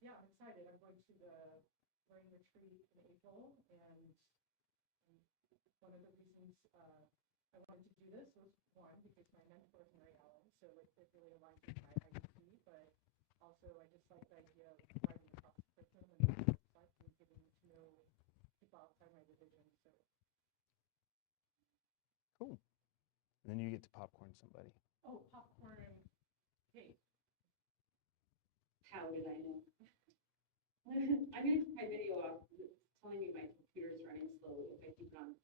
yeah, I'm excited. I'm going to the learning retreat in April, and one of the reasons I wanted to do this was one, because my mentor is Mary Ellen, so it really aligns with my IDP, but also I just like the idea of writing across the curriculum and what it looks like and getting to know people outside my division. So cool. And then you get to popcorn somebody. oh, popcorn cake. How did I know? I'm going to take my video off. It's telling me my computer's running slowly if I keep it on.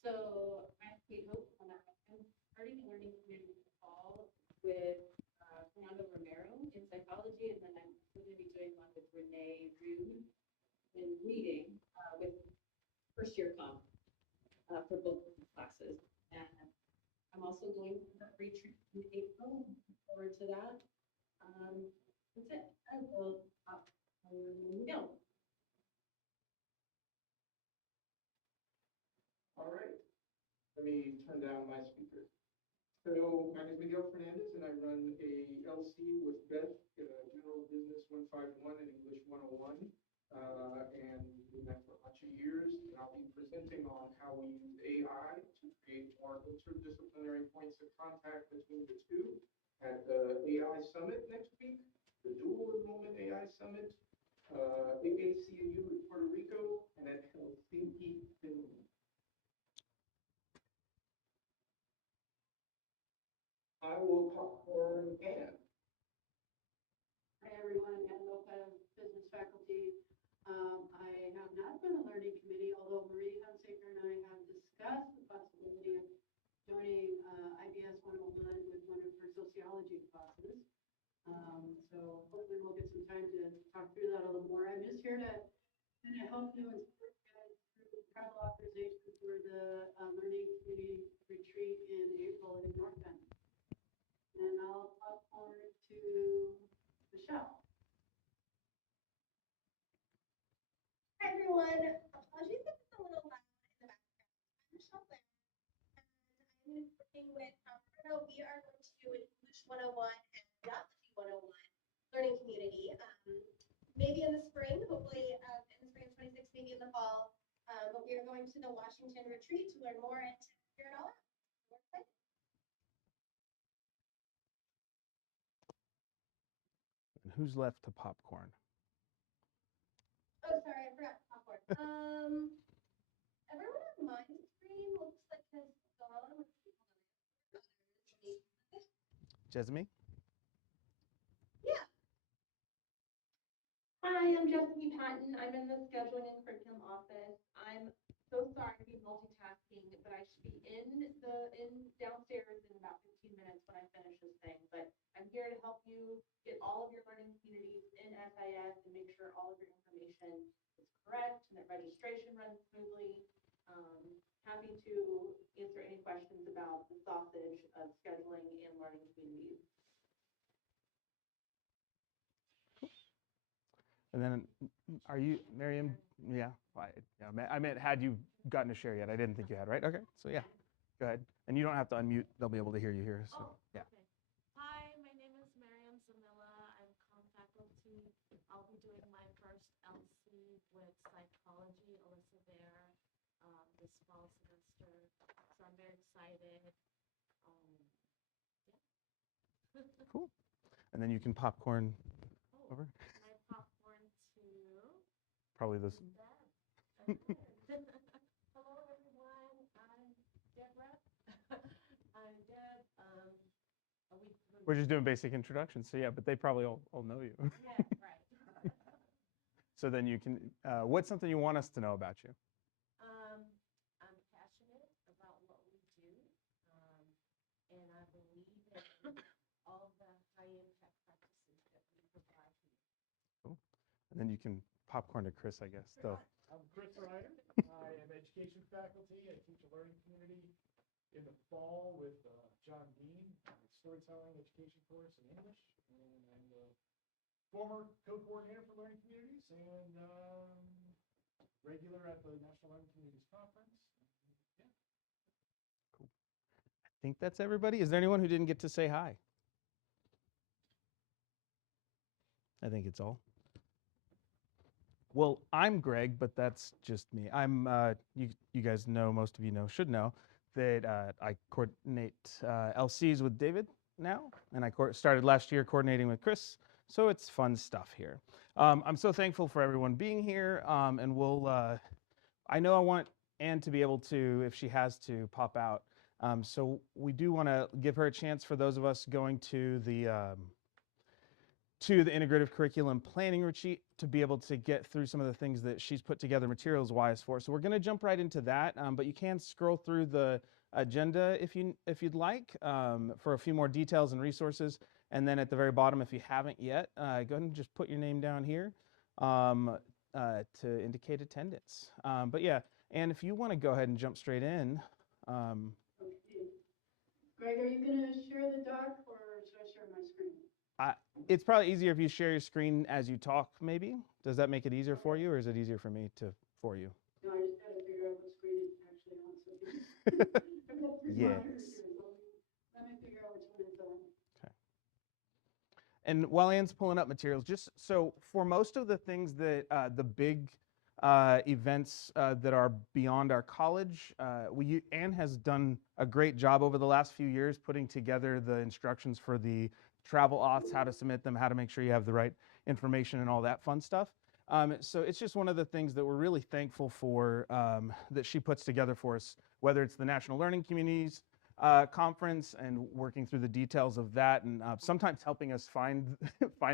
So I'm Kate Hope. I'm starting a learning community in the fall with Fernando Romero in psychology, and then I'm going to be doing one with Renee Rude in reading with first year comp for both of the classes. And I'm also going to the retreat in April. Looking forward to that. That's it. I will no. All right. Let me turn down my speaker. So my name is Miguel Fernandez, and I run a LC with Beth, General Business 151 and English 101. And we've been doing that for a bunch of years. And I'll be presenting on how we use AI to create more interdisciplinary points of contact between the two at the AI Summit next week, the Dual Enrollment AI Summit, AACU in Puerto Rico, and at Helsinki, Finland. I will popcorn and. Hi, everyone. Ann Lopez, business faculty. I have not been a learning committee, although Marie Hunsaker and I have discussed the possibility of joining IBS 101 with one of her sociology classes. So hopefully we'll get some time to talk through that a little more. I'm just here to kind of help you and support you guys through travel authorization for the learning community retreat in April in North Bend. And I'll popcorn to Michelle. Hi everyone. Apologies if it's a little loud in the background. I'm Michelle Blair, and I'm working with Bruno. We are going to do an English 101 and Geography 101 learning community. Maybe in the spring, hopefully in the spring of 26, maybe in the fall. But we are going to the Washington retreat to learn more and to figure it all out. We're excited. And who's left to popcorn? Oh, sorry, I forgot popcorn. Everyone on my screen looks like has gone. Jessamine? Yeah. Hi, I'm Jessica Patton. I'm in the scheduling and curriculum office. I'm so sorry to be multitasking, but I should be in downstairs in about 15 minutes when I finish this thing. But I'm here to help you get all of your learning communities in SIS and make sure all of your information is correct and that registration runs smoothly. Happy to answer any questions about the sausage of scheduling and learning communities. And then are you, Miriam? Yeah, I meant had you gotten to share yet? I didn't think you had, right? Okay, so yeah, go ahead. And you don't have to unmute. They'll be able to hear you here. So yeah. Okay. Hi, my name is Miriam Zamilla. I'm comm faculty. I'll be doing my first LC with psychology, Alyssa Bear, this fall semester. So I'm very excited. Yeah. Cool. And then you can popcorn over. My popcorn to Probably this. Hello, everyone. I'm Deborah. I'm Deb. We're just doing basic introductions. So yeah, but they probably all know you. Yeah, right. So then you can, what's something you want us to know about you? I'm passionate about what we do, and I believe in all the high impact practices that we provide here. Cool. And then you can popcorn to Chris, I guess. So. I'm Chris Ryder. I am education faculty. I teach a learning community in the fall with John Dean, storytelling education course in English, and I'm the former co-coordinator for learning communities and regular at the National Learning Communities Conference. Yeah. Cool. I think that's everybody. Is there anyone who didn't get to say hi? I think it's all. Well, I'm Greg, but that's just me. I'm you guys know, most of you know, should know that I coordinate LCs with David now, and I started last year coordinating with Chris. So it's fun stuff here. I'm so thankful for everyone being here, and we'll. I know I want Anne to be able to, if she has to, pop out. So we do want to give her a chance for those of us going to the integrative curriculum planning retreat to be able to get through some of the things that she's put together materials wise for. So we're going to jump right into that, but you can scroll through the agenda if you'd like for a few more details and resources. And then at the very bottom, if you haven't yet, go ahead and just put your name down here to indicate attendance. But yeah, and if you want to go ahead and jump straight in. Okay. Greg, are you gonna share the doc or should I share my screen? It's probably easier if you share your screen as you talk, maybe. Does that make it easier for you, or is it easier for me for you? No, I just gotta figure out what screen it's actually on, so. I've got three Yes. monitors here, so let me figure out which one it's on. Okay. And while Anne's pulling up materials, just so for most of the things that the big events that are beyond our college, Anne has done a great job over the last few years putting together the instructions for the travel auths, how to submit them, how to make sure you have the right information and all that fun stuff. So it's just one of the things that we're really thankful for that she puts together for us, whether it's the National Learning Communities conference and working through the details of that, and sometimes helping us find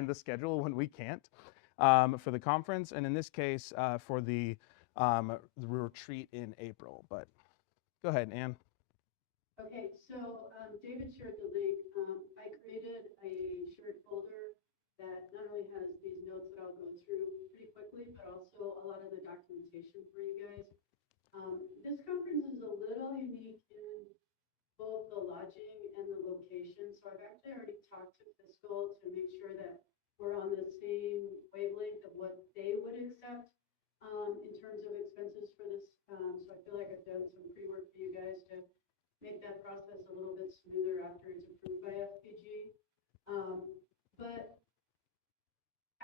the schedule when we can't for the conference, and in this case for the retreat in April. But go ahead, Anne. Okay, so David shared the link. I created a shared folder that not only has these notes that I'll go through pretty quickly, but also a lot of the documentation for you guys. This conference is a little unique in both the lodging and the location. So I've actually already talked to fiscal to make sure that we're on the same wavelength of what they would accept in terms of expenses for this. So I feel like I've done some pre-work for you guys to make that process a little bit smoother after it's approved by FPG. But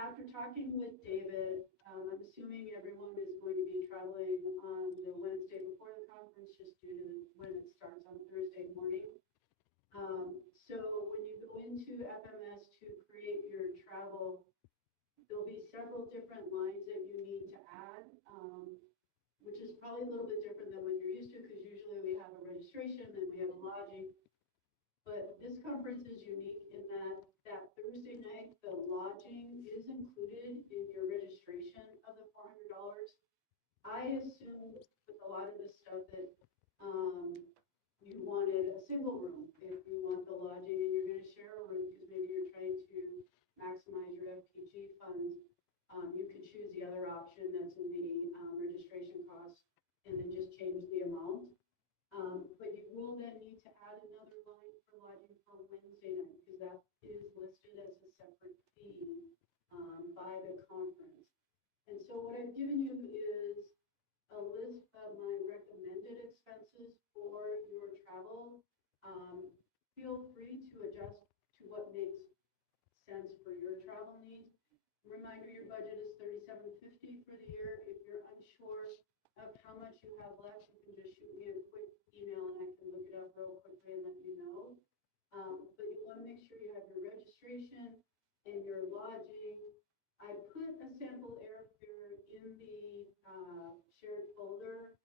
after talking with David, I'm assuming everyone is going to be traveling on the Wednesday before the conference, just due to when it starts on Thursday morning. So when you go into FMS to create your travel, there'll be several different lines that you need to add, which is probably a little bit different than what you're used to, because usually we have a registration and we have a lodging. But this conference is unique in that Thursday night, the lodging is included in your registration of the $400. I assumed with a lot of this stuff that you wanted a single room if you want the lodging and you're going to share a room because maybe you're trying to maximize your FPG funds. You could choose the other option that's in the registration cost and then just change the amount. But you will then need to add another line for lodging for Wednesday night because that is listed as a separate fee by the conference. And so what I've given you is a list of my recommended expenses for your travel. Feel free to adjust to what makes sense for your travel needs. Reminder, your budget is $3,750 for the year. If you're unsure of how much you have left, you can just shoot me a quick email and I can look it up real quickly and let you know. But you want to make sure you have your registration and your lodging. I put a sample airfare in the shared folder.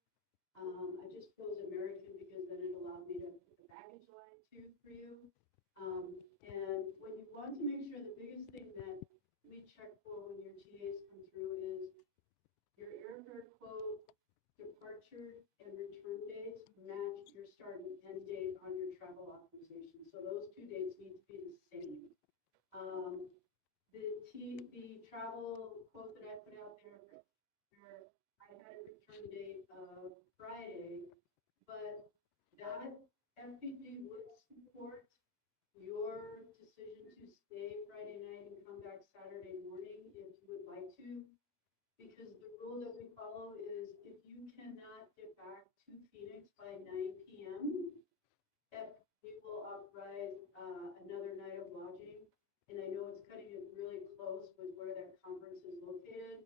I just chose American because then it allowed me to put the baggage line too for you. And what you want to make sure, the biggest thing that we check for when your TAs come through is your airfare quote, departure and return dates match your start and end date on your travel authorization. So those two dates need to be the same. The travel quote that I put out there, where I had a return date of Friday, but that FPG would support your decision to stay Friday night and come back Saturday morning if you would like to. Because the rule that we follow is if you cannot get back to Phoenix by 9 p.m., we will authorize another night of lodging. And I know it's cutting it really close with where that conference is located.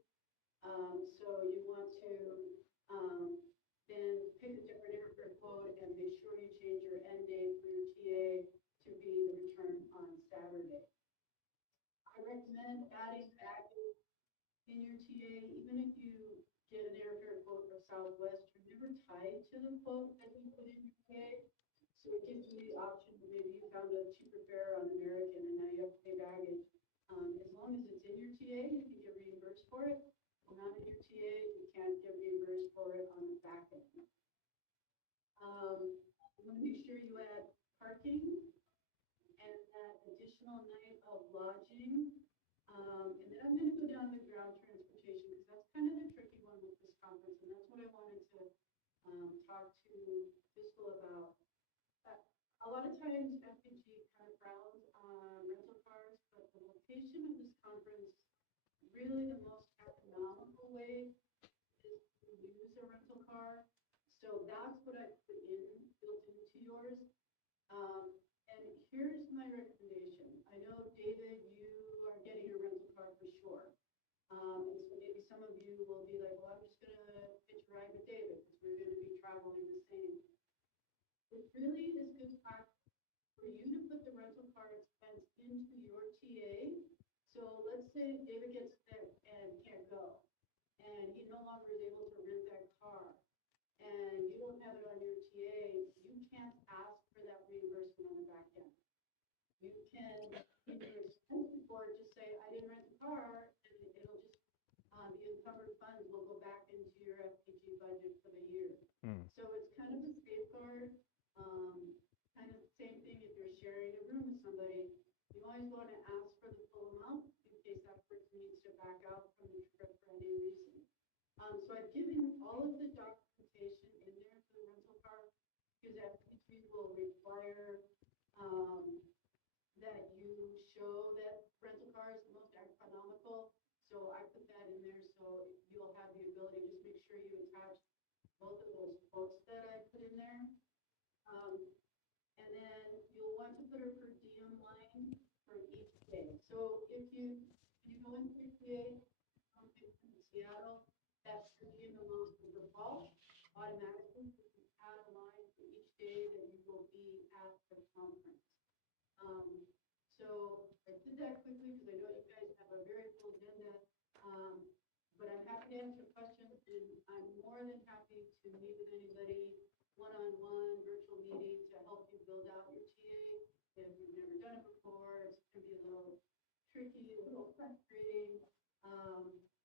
recommend adding baggage in your TA, even if you get an airfare quote from Southwest, you're never tied to the quote that you put in your TA. So it gives you the option, maybe you found a cheaper fare on American and now you have to pay baggage. As long as it's in your TA, you can get reimbursed for it. If not in your TA, you can't get reimbursed for it on the back end. You want to make sure you add parking and that additional night of lodging. And then I'm gonna go down to ground transportation, because that's kind of the tricky one with this conference, and that's what I wanted to, talk to Fiscal about. A lot of times FPG kind of frowns on rental cars, but the location of this conference, really the most economical way is to use a rental car. So that's what I put in, built into yours. And here's my recommendation. I know, David, you are getting a rental car for sure. And so maybe some of you will be like, well, I'm just gonna hitch a ride with David because we're gonna be traveling the same. It really is good practice for you to put the rental car expense into your TA. So let's say David gets sick and can't go, and he no longer is able to rent that car, and you don't have it on your TA, you can't ask for that reimbursement on the back end. You can, in your expense report, just say, I didn't rent the car, and it'll just, the encumbered funds will go back into your FPG budget for the year. So it's kind of a safeguard, kind of the same thing if you're sharing a room with somebody. You always want to ask for the full amount in case that person needs to back out from the trip for any reason. So I've given all of the documentation in there for the rental car, because FPG will require, that you show that rental car is the most economical. So I put that in there, so you'll have the ability, just make sure you attach both of those quotes that I put in there. And then you'll want to put a per diem line for each day. So if you go into your TA, in Seattle, that per diem amount will default automatically. You can add a line for each day that you will be at the conference. So I did that quickly because I know you guys have a very full agenda. But I'm happy to answer questions, and I'm more than happy to meet with anybody one-on-one, virtual meeting to help you build out your TA. If you've never done it before, it's going to be a little tricky, a little frustrating.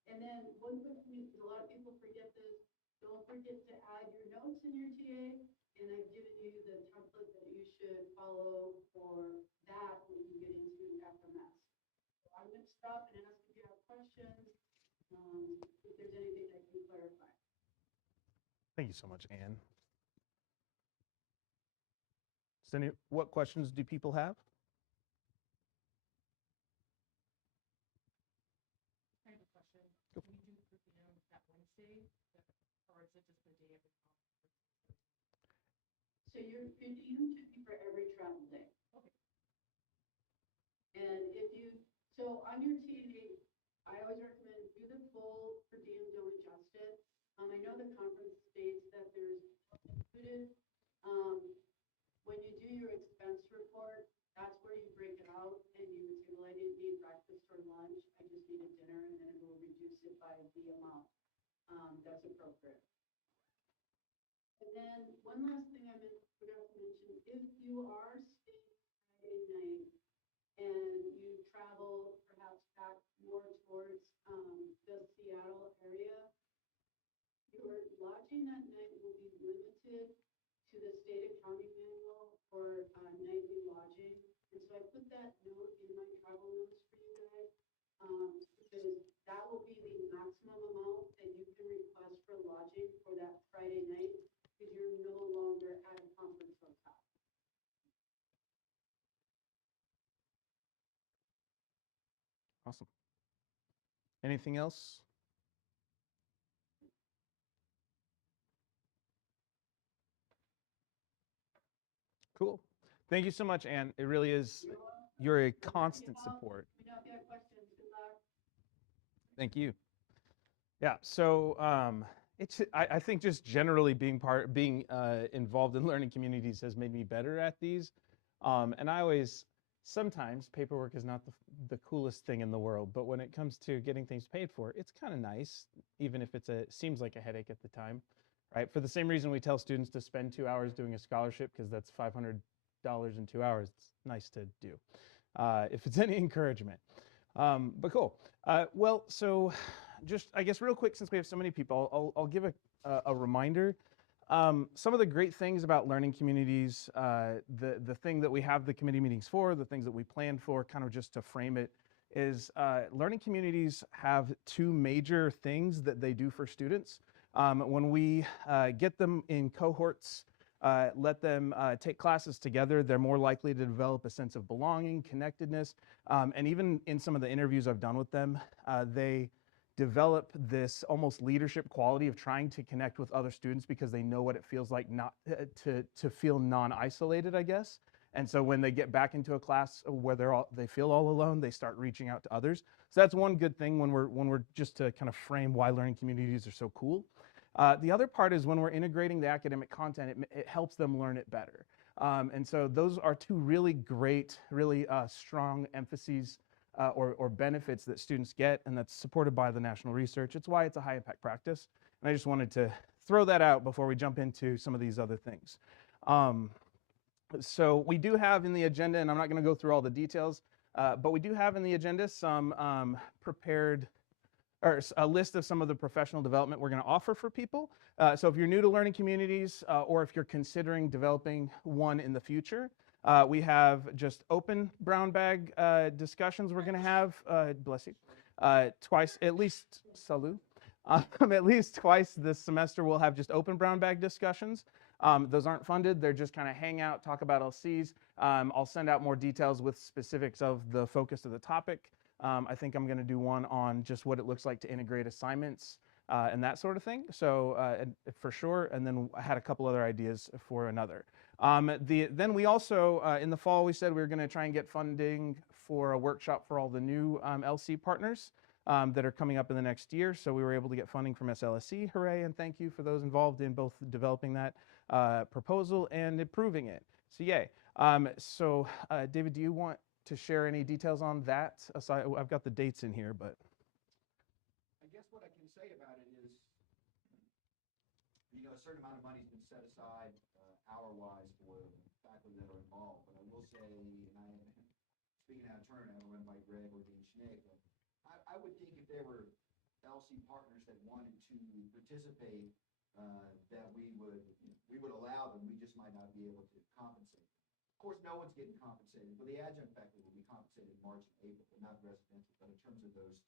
And then one quick thing, because a lot of people forget this, don't forget to add your notes in your TA. And I've given you the template that you should follow for that when you get into FMS. So I'm going to stop and ask if you have questions, if there's anything I can clarify. Thank you so much, Anne. What questions do people have? I have a question. Can we do per diem that Wednesday, or is it just the day of the conference? So your per diem should be for every travel day. Okay. And if you, so on your TA, I always recommend do the full per diem, don't adjust it. I know the conference states that there's included. When you do your expense report, that's where you break it out and you would say, well, I didn't need breakfast or lunch, I just needed dinner, and then it will reduce it by the amount. That's appropriate. And then one last thing I forgot to mention, if you are staying Friday night and you travel perhaps back more towards the Seattle area, your lodging that night will be limited to the state accounting manual for nightly lodging. And so I put that note in my travel notes for you guys, because that will be the maximum amount that you can request for lodging for that Friday night, because you're no longer at a conference hotel. Awesome. Anything else? Cool. Thank you so much, Anne. It really is, you're a constant support. We know if you have questions. Good luck. Thank you. Yeah, so I think just generally being involved in learning communities has made me better at these. And I always sometimes paperwork is not the coolest thing in the world, but when it comes to getting things paid for, it's kind of nice, even if seems like a headache at the time, right? For the same reason we tell students to spend 2 hours doing a scholarship, because that's $500 in 2 hours. It's nice to do, if it's any encouragement. But cool. Well, so just, I guess, real quick, since we have so many people, I'll give a reminder. Some of the great things about learning communities, the thing that we have the committee meetings for, the things that we plan for, kind of just to frame it, is learning communities have two major things that they do for students. When we get them in cohorts, let them take classes together, they're more likely to develop a sense of belonging, connectedness, and even in some of the interviews I've done with them, they develop this almost leadership quality of trying to connect with other students because they know what it feels like not to feel non-isolated, I guess. And so when they get back into a class where they feel all alone, they start reaching out to others. So that's one good thing when we're just to kind of frame why learning communities are so cool. The other part is when we're integrating the academic content, it helps them learn it better. And so those are two really great, really strong emphases or benefits that students get, and that's supported by the national research. It's why it's a high impact practice. And I just wanted to throw that out before we jump into some of these other things. So we do have in the agenda, and I'm not going to go through all the details, but we do have in the agenda some prepared, or a list of some of the professional development we're going to offer for people. So if you're new to learning communities, or if you're considering developing one in the future, we have just open brown bag discussions we're going to have, bless you, twice, at least, salut. At least twice this semester we'll have just open brown bag discussions. Those aren't funded, they're just kind of hang out, talk about LCs. I'll send out more details with specifics of the focus of the topic. I think I'm going to do one on just what it looks like to integrate assignments and that sort of thing. So for sure, and then I had a couple other ideas for another. Then we also, in the fall, we said we were going to try and get funding for a workshop for all the new LC partners that are coming up in the next year. So we were able to get funding from SLSC, hooray, and thank you for those involved in both developing that proposal and approving it. So yay. David, do you want to share any details on that? Aside, I've got the dates in here, but. I guess what I can say about it is, a certain amount of money's been set aside hour-wise for faculty that are involved. But I will say, and speaking out of turn, I don't run by Greg or Dean Schnick, but I would think if there were LC partners that wanted to participate, that we would allow them. We just might not be able to compensate them. Of course, no one's getting compensated. Well, the adjunct faculty will be compensated in March and April, but not residential. But in terms of those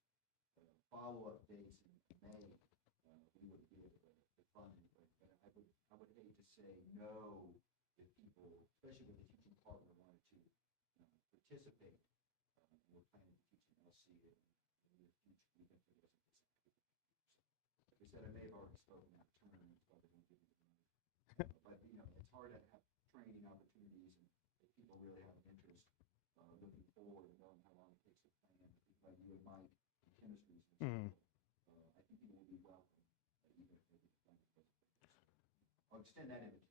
follow-up dates in May, we would be able to fund it. But I would hate to say no if people, especially with the teaching partner, wanted to participate. We're planning to teach an LC in the near future, even if it wasn't this academic year. So, like I said, I may have already spoken out of turn, that's why they don't give me the money. But it's hard to have training opportunities, and if people really have an interest looking forward and knowing how long it takes to plan, people like you and Mike in chemistry, I think people will be welcome, even if they get funded. I'll extend that invitation.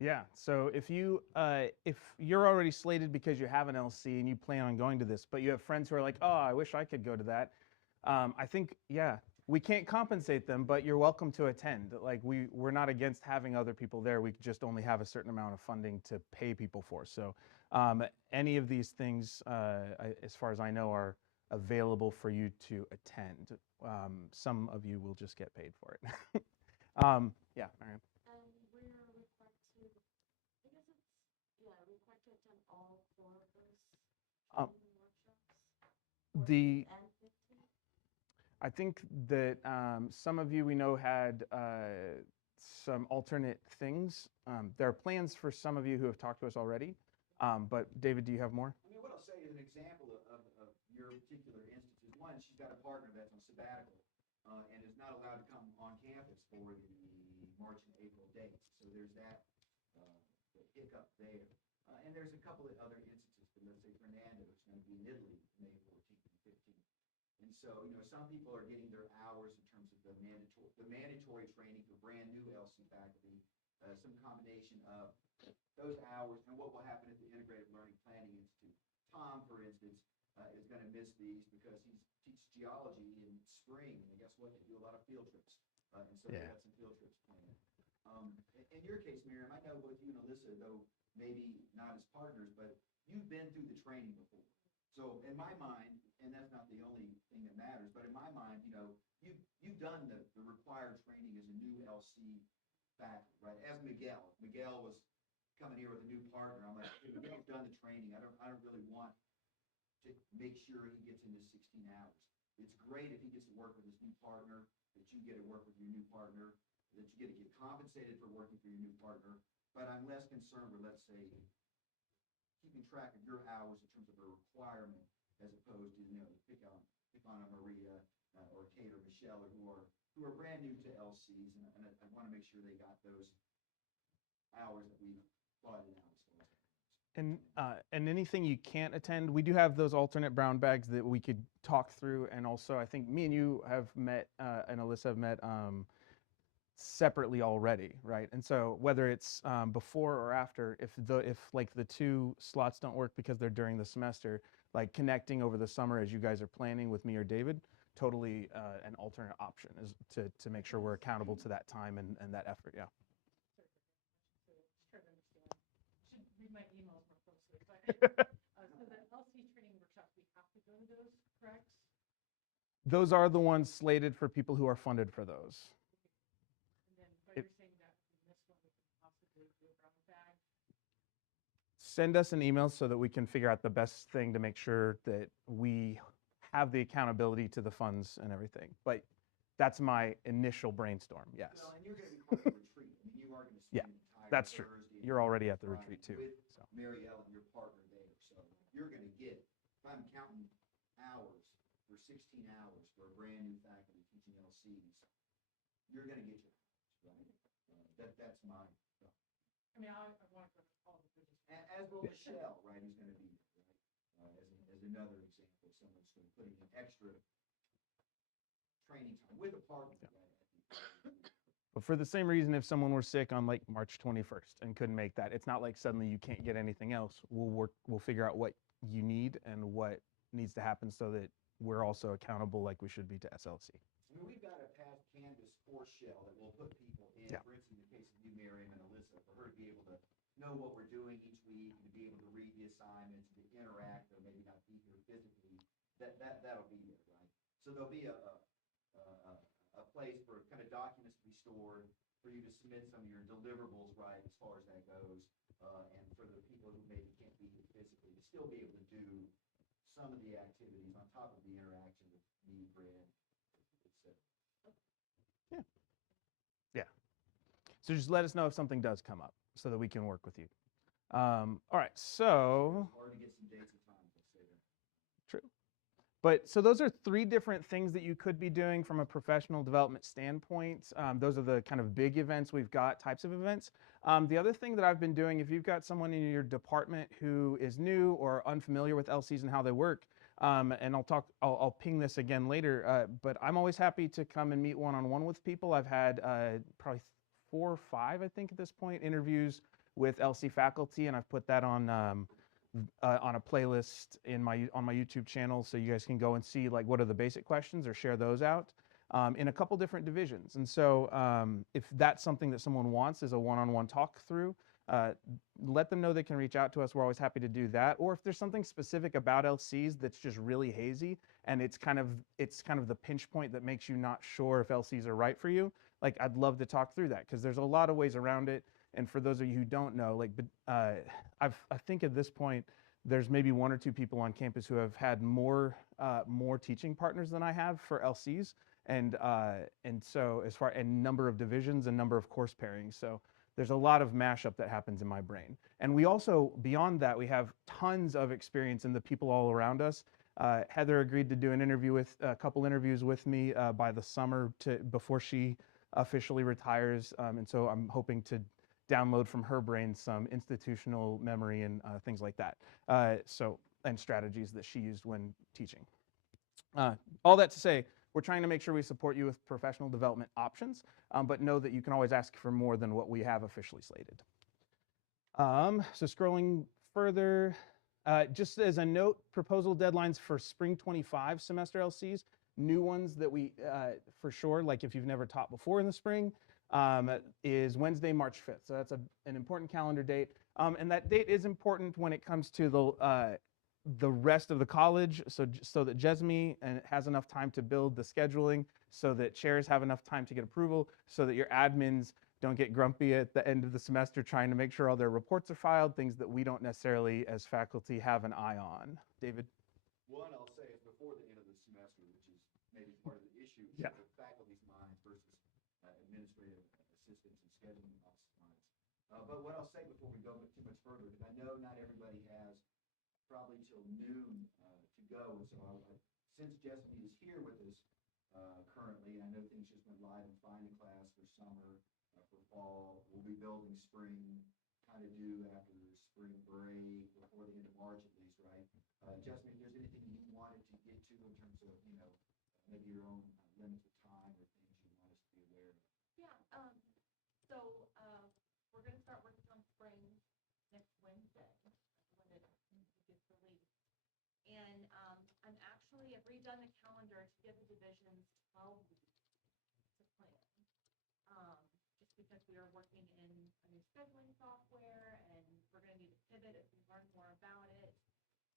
Yeah, so if you're already slated because you have an LC and you plan on going to this, but you have friends who are like, oh, I wish I could go to that, I think, yeah, we can't compensate them, but you're welcome to attend. Like we're not against having other people there. We just only have a certain amount of funding to pay people for. So any of these things, as far as I know, are available for you to attend. Some of you will just get paid for it. Yeah, Mariam. And we're required to, I guess it's, yeah, required to attend all 4 of those Um, training workshops. the- And 15. I think that some of you we know had some alternate things. There are plans for some of you who have talked to us already. But David, do you have more? I mean, what I'll say is an example of your particular instance is, one, she's got a partner that's on sabbatical and is not allowed to come on campus for the March and April dates. So there's that the hiccup there. And there's a couple of other instances. Let's say Fernando is going to be in Italy May 14th and 15th. And so, some people are getting their hours in terms of the mandatory training for brand new LC faculty some combination of those hours and what will happen at the Integrated Learning Planning Institute. Tom, for instance, is going to miss these because he teaches geology in spring, and guess what? They do a lot of field trips, and so they got some field trips planned. In your case, Miriam, I know both you and Alyssa, though maybe not as partners, but you've been through the training before. So in my mind, and that's not the only thing that matters, but in my mind, you've done the required training as a new LC faculty, right? As Miguel was coming here with a new partner. I'm like, okay, Miguel's done the training. I don't really want to make sure he gets into 16 hours. It's great if he gets to work with his new partner, that you get to work with your new partner, that you get to get compensated for working for your new partner. But I'm less concerned with, let's say, keeping track of your hours in terms of a requirement, as opposed to, pick on a Maria or Kate or Michelle, or who are brand new to LCs, and I want to make sure they got those hours that we've bought in out. And anything you can't attend, we do have those alternate brown bags that we could talk through. And also, I think me and you have met, and Alyssa have met separately already, right? And so whether it's before or after, if like the two slots don't work because they're during the semester, like connecting over the summer as you guys are planning with me or David, totally an alternate option is to make sure we're accountable to that time and that effort. Yeah. Just trying to understand. Should read my emails more closely. But so the LC training workshops, we have to go to those, correct? Those are the ones slated for people who are funded for those. And then, but you're saying that in this one, we can possibly do a brown bag? Send us an email so that we can figure out the best thing to make sure that we have the accountability to the funds and everything. But that's my initial brainstorm, yes. Well, and you're going to be part of the retreat. I mean, you are going to spend Yeah, an entire that's true. Thursday You're already at the Friday retreat too. with So. Mary Ellen, your partner there. So you're going to get, if I'm counting hours, for 16 hours for a brand new faculty teaching LCs, you're going to get your hours, right? That's my thought. I mean, I want to go to all the business. As will Michelle, right, who's going to be there, right? As another example of someone who's going to put in extra training time with a partner, right? But for the same reason, if someone were sick on like March 21st and couldn't make that, it's not like suddenly you can't get anything else. We'll figure out what you need and what needs to happen so that we're also accountable like we should be to SLC. I mean, we've got a past Canvas force shell that will put people in, Yeah. for instance, in the case of you, Miriam, and Alyssa, for her to be able to know what we're doing each week, and to be able to read the assignments, to interact, or maybe not be here physically, that'll be there, right? So there'll be a place for kind of documents to be stored, for you to submit some of your deliverables, right, as far as that goes, and for the people who maybe can't be here physically, to still be able to do some of the activities on top of the interaction with me, Brad, etc. Yeah. So just let us know if something does come up so that we can work with you. All right, so. Hard to get some dates and times, let's say that. True. But so those are three different things that you could be doing from a professional development standpoint. Those are the kind of big events we've got, types of events. The other thing that I've been doing, if you've got someone in your department who is new or unfamiliar with LCs and how they work, and I'll ping this again later, but I'm always happy to come and meet one-on-one with people. I've had probably 4 or 5, I think at this point, interviews with LC faculty, and I've put that on a playlist on my YouTube channel, so you guys can go and see like what are the basic questions or share those out in a couple different divisions. And so if that's something that someone wants is a one-on-one talk through, let them know they can reach out to us. We're always happy to do that. Or if there's something specific about LCs that's just really hazy and it's kind of the pinch point that makes you not sure if LCs are right for you, like I'd love to talk through that, because there's a lot of ways around it. And for those of you who don't know, like, I think at this point, there's maybe 1 or 2 people on campus who have had more teaching partners than I have for LCs, and so as far and number of divisions and number of course pairings. So there's a lot of mashup that happens in my brain. And we also, beyond that, we have tons of experience in the people all around us. Heather agreed to do a couple interviews with me by the summer before she officially retires, and so I'm hoping to download from her brain some institutional memory and things like that. And strategies that she used when teaching. All that to say, we're trying to make sure we support you with professional development options, but know that you can always ask for more than what we have officially slated. So scrolling further, just as a note, proposal deadlines for spring 25 semester LCs, new ones that we, for sure, like if you've never taught before in the spring, is Wednesday, March 5th. So that's an important calendar date. And that date is important when it comes to the rest of the college, so that Jesme has enough time to build the scheduling, so that chairs have enough time to get approval, so that your admins don't get grumpy at the end of the semester trying to make sure all their reports are filed, things that we don't necessarily as faculty have an eye on. David? One, I'll say it's before the end of the semester, which is maybe part of the issue. Yeah. The faculty's mind versus administrative assistants and scheduling office minds. But what I'll say before we go too much further, because I know not everybody has probably till noon to go, and so since Jesme is here with us currently, and I know things just went live in finding class for summer, for fall, we'll be building spring, kind of due after spring break, before the end of March at least, right? Jesme, if there's anything you wanted to get to in terms of, maybe your own limits of time or things you want us to be aware of. Yeah, so, we're gonna start working on spring next Wednesday, when it gets released. And, I've redone the calendar to give the divisions 12 weeks to plan. Just because we are working in a new scheduling software, and we're gonna need to pivot as we learn more about it.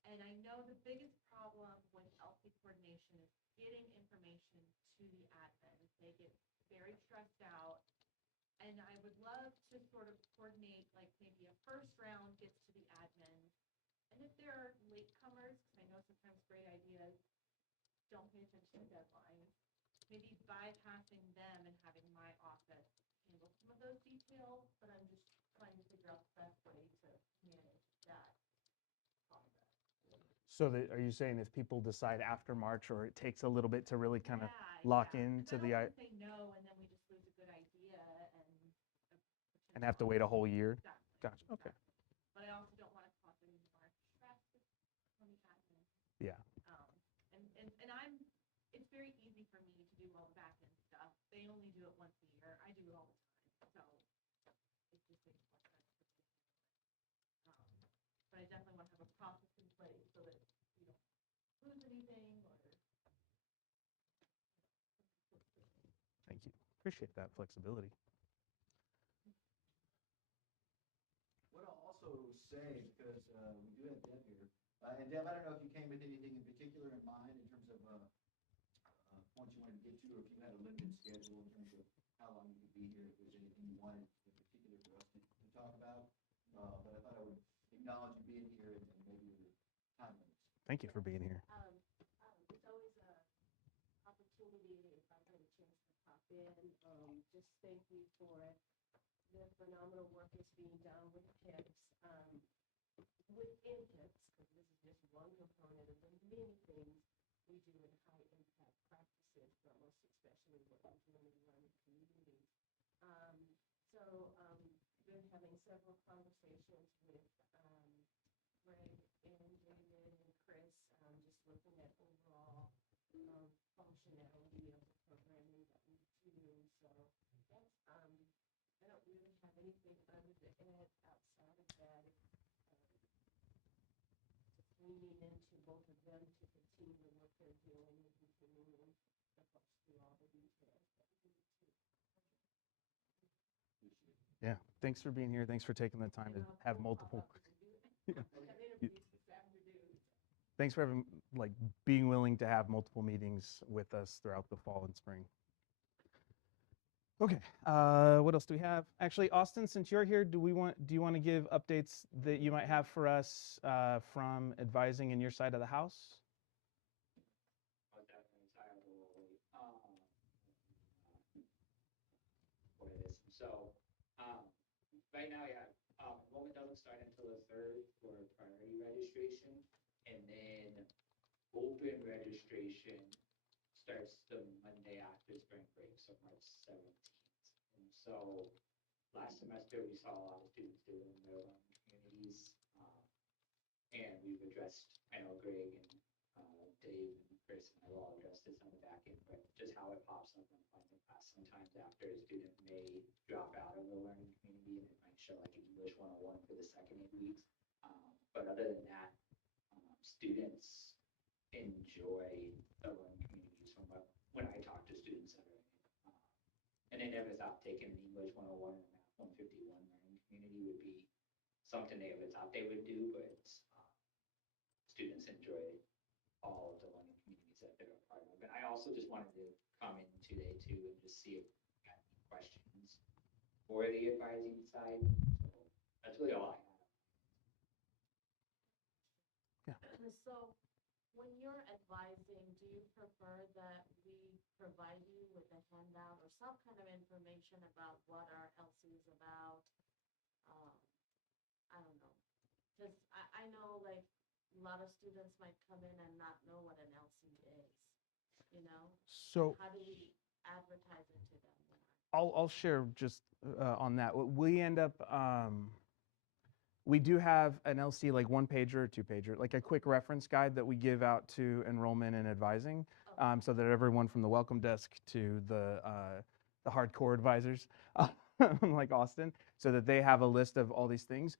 And I know the biggest problem with LC coordination is getting information to the admins. They get very stressed out. And I would love to sort of coordinate, like maybe a first round gets to the admins. And if there are latecomers, because I know sometimes great ideas don't pay attention to deadlines, maybe bypassing them and having my office handle some of those details. But I'm just trying to figure out the best way to manage that process. So are you saying if people decide after March, or it takes a little bit to really kind of lock into the, I don't want to say no, and then we just lose a good idea and have to wait a whole year? Exactly. Gotcha, okay. But I also don't want to cause any more stress on the admin. Yeah. It's very easy for me to do all the back end stuff. They only do it once a year. I do it all the time. So it just makes more sense. But I definitely want to have a process in place so that you don't lose anything or. Thank you. Appreciate that flexibility. What I'll also say, because we do have Deb here, and Deb, I don't know if you came with anything in particular in mind in terms of points you wanted to get to, or if you had a limited schedule in terms of how long you could be here, if there's anything you wanted in particular for us to talk about. But I thought I would acknowledge you being here and maybe your time limits. Thank you for being here. It's always a opportunity if I get a chance to pop in. Just thank you for the phenomenal work that's being done with tips, within tips, because this is just one component of the many things we do in high impact practices, but most especially what we do in the learning community. Been having several conversations with Greg and David and Chris, just looking at overall functionality of the programming that we do. So that's I don't really have anything other to add outside of that. Just leaning into both of them to continue the work they're doing and continuing to help through all the details that we need to. Yeah, thanks for being here. Thanks for taking the time to have multiple. Yeah. Thanks for having, being willing to have multiple meetings with us throughout the fall and spring. Okay, what else do we have? Actually, Austin, since you're here, do you want to give updates that you might have for us from advising in your side of the house? Right now, yeah, enrollment doesn't start until the 3rd for priority registration, and then open registration starts the Monday after spring break, so March 17th. And so last semester, we saw a lot of students doing their own communities, and we've addressed, I know Greg and Dave and Chris and I will address this on the back end, but just how it pops up in the class. Sometimes after a student may drop out of the learning community and it might show like an English 101 for the second 8 weeks. But other than that, students enjoy the learning communities from when I talk to students that are in it. And they never thought taking an English 101 or Math 151 learning community would be something they ever thought they would do, but students enjoy all of the learning communities that they're a part of. And I also just wanted to come in today too and just see if you got any questions for the advising side. So that's really all I had. So when you're advising, do you prefer that we provide you with a handout or some kind of information about what our LC is about? I don't know. Because I know like a lot of students might come in and not know what an LC is, you know? So How do we advertise it to them? I'll share just on that. We end up, we do have an LC like 1-pager or 2-pager, like a quick reference guide that we give out to enrollment and advising, so that everyone from the welcome desk to the hardcore advisors, like Austin, so that they have a list of all these things.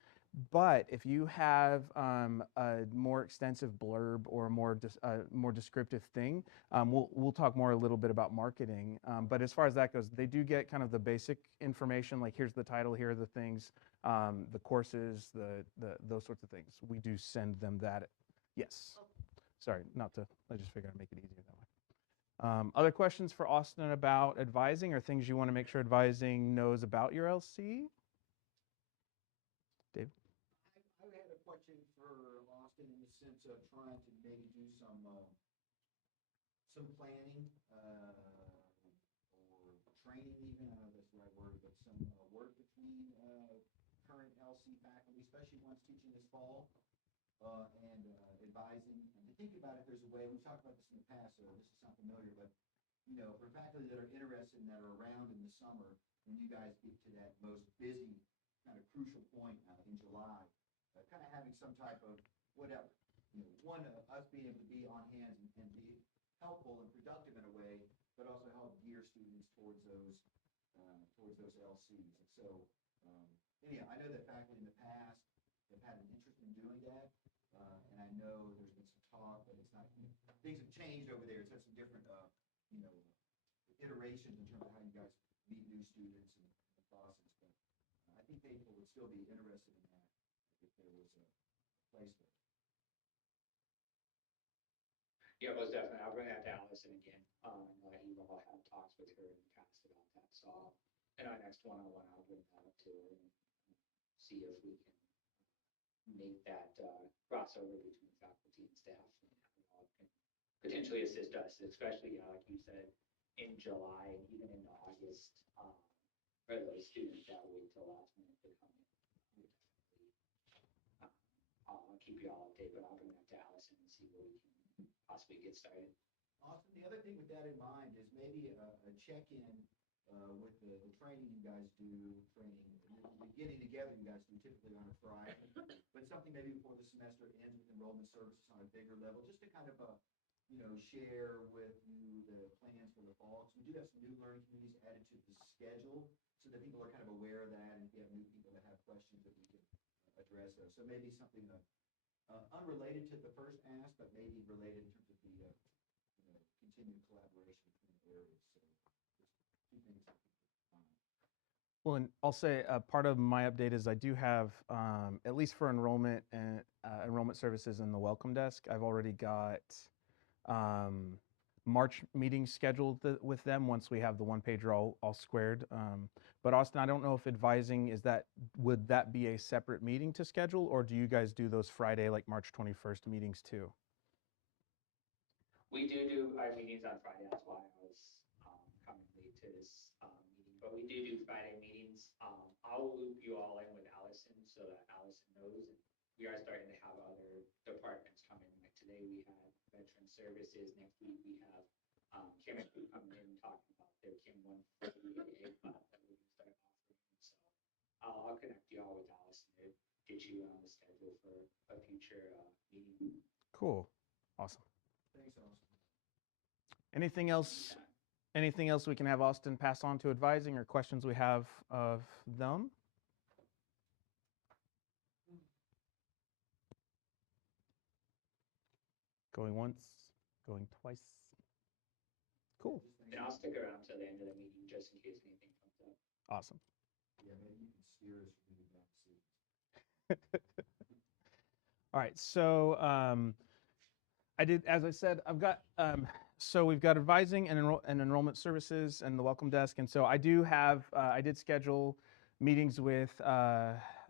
But if you have a more extensive blurb or a more descriptive thing, we'll talk more a little bit about marketing. But as far as that goes, they do get kind of the basic information, like here's the title, here are the things, the courses, those sorts of things. We do send them that. Yes. Sorry, I just figured I'd make it easier that way. Other questions for Austin about advising or things you want to make sure advising knows about your LC? Dave? I had a question for Austin in the sense of trying to maybe do some planning, or training even, I don't know if that's the right word, but some work between current LC faculty, especially ones teaching this fall, and advising. And to think about if there's a way, we've talked about this in the past, so this is not familiar, but for faculty that are interested and that are around in the summer, when you guys get to that most busy kind of crucial point in July, kind of having some type of whatever, us being able to be on hand and be helpful and productive in a way, but also help gear students towards those LCs. And so, anyhow, I know that faculty in the past have had an interest in doing that, and I know there's been some talk, but it's not. Things have changed over there. It's had some different, iterations in terms of how you guys meet new students and the process. But I think people would still be interested in that if there was a place there. Yeah, most definitely. I'll bring that to Allison again. You've all had talks with her in the past about that. So in our next one-on-one, I'll bring that up to her and see if we can make that crossover between faculty and staff and how we all can potentially assist us, especially, like you said, in July and even into August, for those students that wait till last minute to come in. I'll keep you all updated, but I'll bring that to Allison and see where we can possibly get started. Austin, the other thing with that in mind is maybe a check-in with the training you guys do, the getting together you guys do typically on a Friday, but something maybe before the semester ends with enrollment services on a bigger level, just to kind of share with you the plans for the fall. So we do have some new learning communities added to the schedule so that people are kind of aware of that, and if you have new people that have questions that we can address those. So maybe something unrelated to the first ask, but maybe related in terms of the continued collaboration between areas. So just two things. Well, and I'll say part of my update is I do have, at least for enrollment and enrollment services in the welcome desk, I've already got March meetings scheduled with them once we have the 1-pager all squared. But Austin, I don't know if advising would that be a separate meeting to schedule, or do you guys do those Friday, like March 21st meetings too? We do our meetings on Friday. That's why I was coming late to this meeting. But we do Friday meetings. I'll loop you all in with Allison so that Allison knows. And we are starting to have other departments come in. Like today we had veteran services. Next week we have chemistry coming in talking about their Chem 148 class that we're going to start offering. So I'll connect you all with Allison to get you on the schedule for a future meeting. Cool. Awesome. Thanks, Austin. Anything else? Anything else we can have Austin pass on to advising, or questions we have of them? Going once, going twice. Cool. And I'll stick around till the end of the meeting just in case anything comes up. Awesome. Yeah, maybe you can steer us through that decision. All right, so I did, as I said, I've got, so we've got advising and, enrollment services and the welcome desk. And so I do have, I did schedule meetings with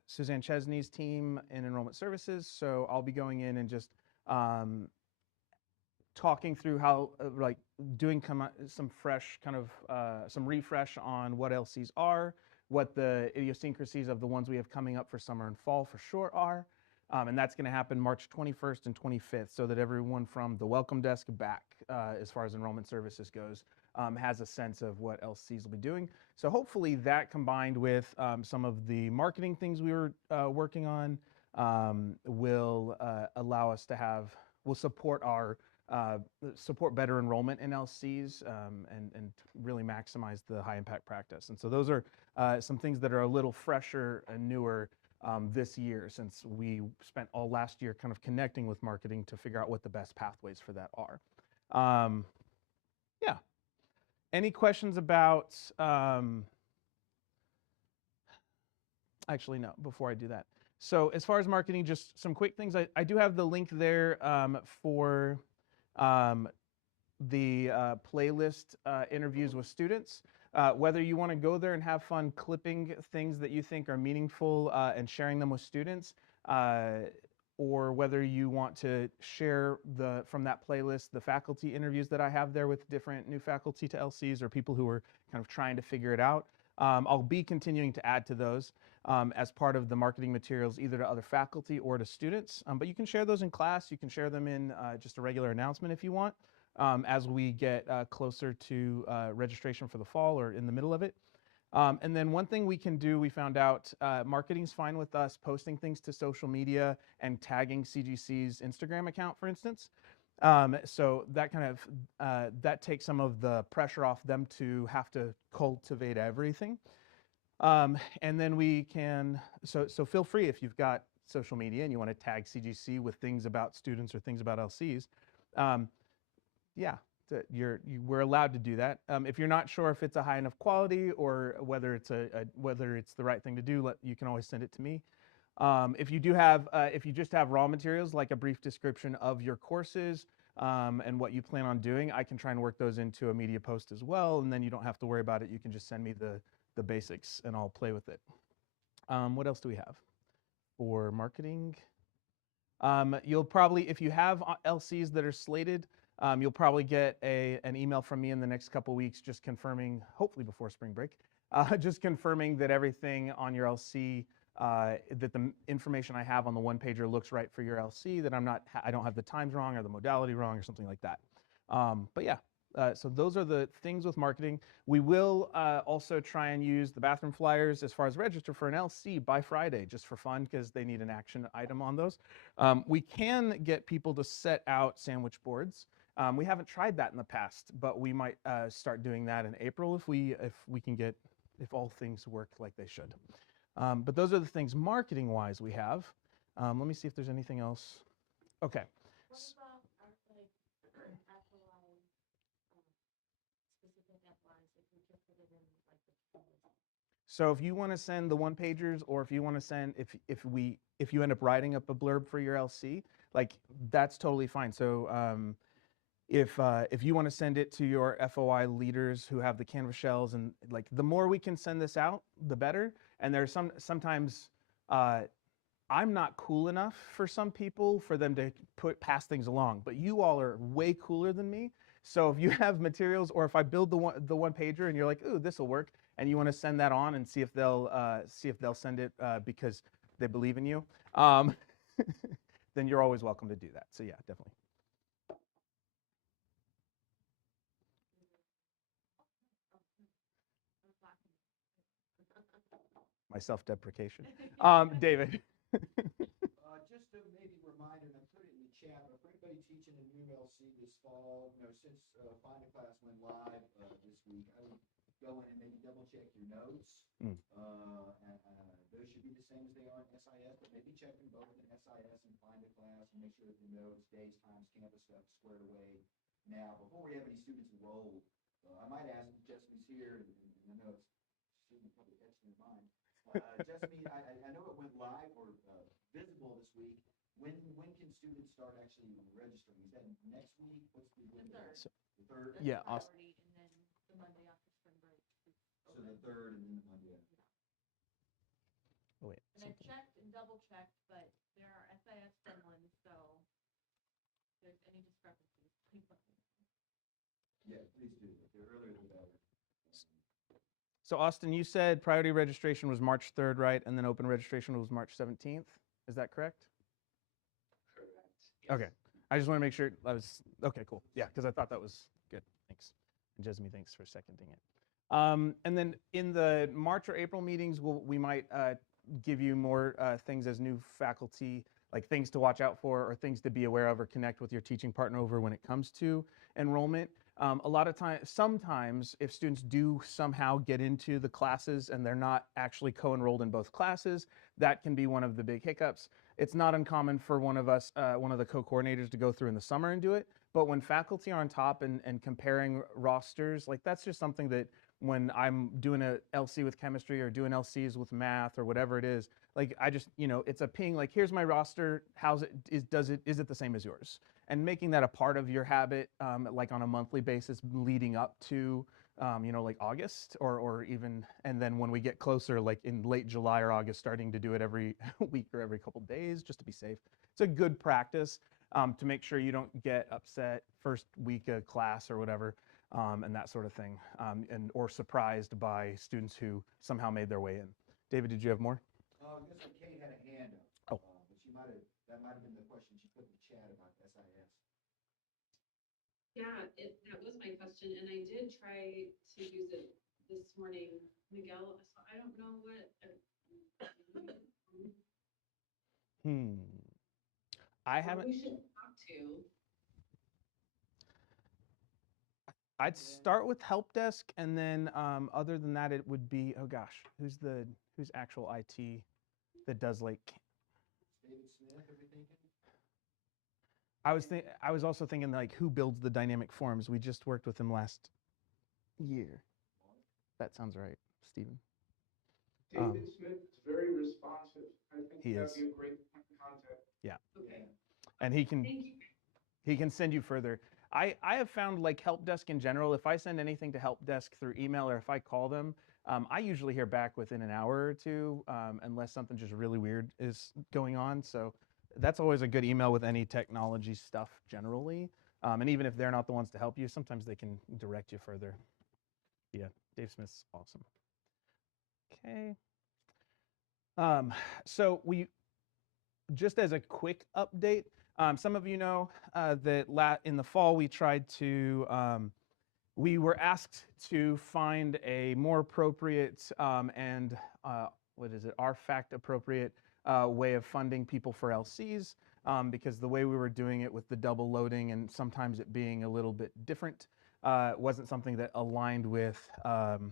Suzanne Chesney's team in enrollment services. So I'll be going in and just talking through how, like doing some fresh kind of, some refresh on what LCs are, what the idiosyncrasies of the ones we have coming up for summer and fall for sure are. And that's going to happen March 21st and 25th, so that everyone from the welcome desk back, as far as enrollment services goes, has a sense of what LCs will be doing. So hopefully that, combined with some of the marketing things we were working on, will allow us to have, will support our support better enrollment in LCs, and really maximize the high impact practice. And so those are some things that are a little fresher and newer this year, since we spent all last year kind of connecting with marketing to figure out what the best pathways for that are. Yeah. Any questions about, actually, no, before I do that. So as far as marketing, just some quick things. I do have the link there for the playlist interviews with students. Whether you want to go there and have fun clipping things that you think are meaningful and sharing them with students, or whether you want to share from that playlist the faculty interviews that I have there with different new faculty to LCs or people who are kind of trying to figure it out. I'll be continuing to add to those as part of the marketing materials, either to other faculty or to students. But you can share those in class. You can share them in just a regular announcement if you want, as we get closer to registration for the fall or in the middle of it. And then one thing we can do, we found out, marketing's fine with us posting things to social media and tagging CGC's Instagram account, for instance. So that kind of, that takes some of the pressure off them to have to cultivate everything. And then we can, so feel free if you've got social media and you want to tag CGC with things about students or things about LCs. Yeah, we're allowed to do that. If you're not sure if it's a high enough quality or whether it's whether it's the right thing to do, you can always send it to me. If you do have, if you just have raw materials like a brief description of your courses and what you plan on doing, I can try and work those into a media post as well, and then you don't have to worry about it. You can just send me the basics and I'll play with it. What else do we have for marketing? You'll probably, if you have LCs that are slated, you'll probably get an email from me in the next couple weeks just confirming, hopefully before spring break, just confirming that everything on your LC, that the information I have on the one pager looks right for your LC, that I don't have the times wrong or the modality wrong or something like that. But yeah, so those are the things with marketing. We will also try and use the bathroom flyers as far as register for an LC by Friday, just for fun, because they need an action item on those. We can get people to set out sandwich boards. We haven't tried that in the past, but we might start doing that in April if we can get, if all things work like they should. But those are the things marketing-wise we have. Let me see if there's anything else. Okay. What about like FOI, specific FOIs, if we could put it in like the So if you want to send the one pagers, or if you want to send, if you end up writing up a blurb for your LC, like that's totally fine. So if you want to send it to your FOI leaders who have the Canvas shells, and like the more we can send this out, the better. And there's sometimes I'm not cool enough for some people for them to pass things along, but you all are way cooler than me. So if you have materials, or if I build the one pager and you're like, ooh, this will work, and you want to send that on and see if they'll send it because they believe in you, then you're always welcome to do that. So yeah, definitely. My self-deprecation. David. Just a maybe reminder, and I put it in the chat, but for anybody teaching a new LC this fall, since Find a Class went live this week, I would go in and maybe double check your notes. Mm. Those should be the same as they are in SIS, but maybe check them both in SIS and Find a Class and make sure that the notes, days, times, campus stuff is squared away. Now, before we have any students enrolled, I might ask if Jessica's here, and I know it's students probably etched in their mind. Jessica, I know it went live or visible this week. When can students start actually registering? Is that next week? What's the window? third. The third? That's Yeah, priority, and then the Monday after spring break. is So the open. third and then the Monday. Oh, wait. And I've something. checked and double checked, but there are SIS gremlins, so if there's any discrepancies, please let me know. Yeah, please do. The earlier the better. So Austin, you said priority registration was March 3rd, right? And then open registration was March 17th. Is that correct? Correct. Okay. I just want to make sure I was, okay, cool. Yeah, because I thought that was good. Thanks. And Jesme, thanks for seconding it. And then in the March or April meetings, we might give you more things as new faculty, like things to watch out for or things to be aware of or connect with your teaching partner over when it comes to enrollment. A lot of times, sometimes if students do somehow get into the classes and they're not actually co-enrolled in both classes, that can be one of the big hiccups. It's not uncommon for one of us, one of the co-coordinators to go through in the summer and do it. But when faculty are on top and comparing rosters, like that's just something that when I'm doing a LC with chemistry or doing LCs with math or whatever it is, like I just, it's a ping, like here's my roster, is it the same as yours? And making that a part of your habit, like on a monthly basis leading up to, like August or even, and then when we get closer, like in late July or August, starting to do it every week or every couple days just to be safe. It's a good practice to make sure you don't get upset first week of class or whatever. And that sort of thing, or surprised by students who somehow made their way in. David, did you have more? It looks like Kate had a hand up. Oh. But that might have been the question she put in the chat about SIS. Yeah, that was my question, and I did try to use it this morning, Miguel, so I don't know what. I Who haven't. we should talk to. I'd start with help desk, and then other than that, it would be, oh gosh, who's actual IT that does like. David Smith, are we thinking? I was also thinking like who builds the dynamic forms. We just worked with him last year. That sounds right, Stephen. David Smith is very responsive. I think He that'd is. be a great point of contact. Yeah. Okay, And he can thank you. he can send you further. I have found like help desk in general, if I send anything to help desk through email or if I call them, I usually hear back within an hour or two, unless something just really weird is going on. So that's always a good email with any technology stuff generally. And even if they're not the ones to help you, sometimes they can direct you further. Yeah, Dave Smith's awesome. Okay. So we, just as a quick update, some of you know that in the fall we tried to, we were asked to find a more appropriate and RFACT appropriate way of funding people for LCs, because the way we were doing it with the double loading and sometimes it being a little bit different wasn't something that aligned with the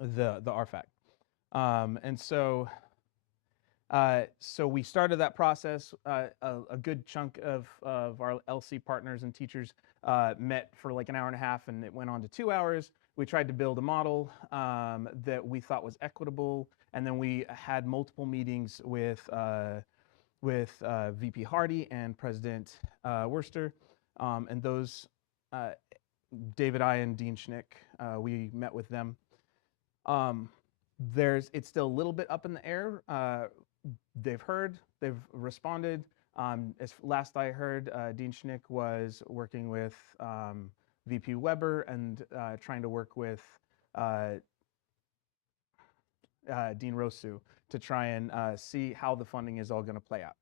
RFACT. And so we started that process. A good chunk of our LC partners and teachers met for like an hour and a half, and it went on to 2 hours. We tried to build a model that we thought was equitable, and then we had multiple meetings with VP Hardy and President Worster, and those, David, I, and Dean Schnick, we met with them. It's still a little bit up in the air. They've heard, they've responded. As last I heard, Dean Schnick was working with VP Weber and trying to work with Dean Rosu to try and see how the funding is all going to play out.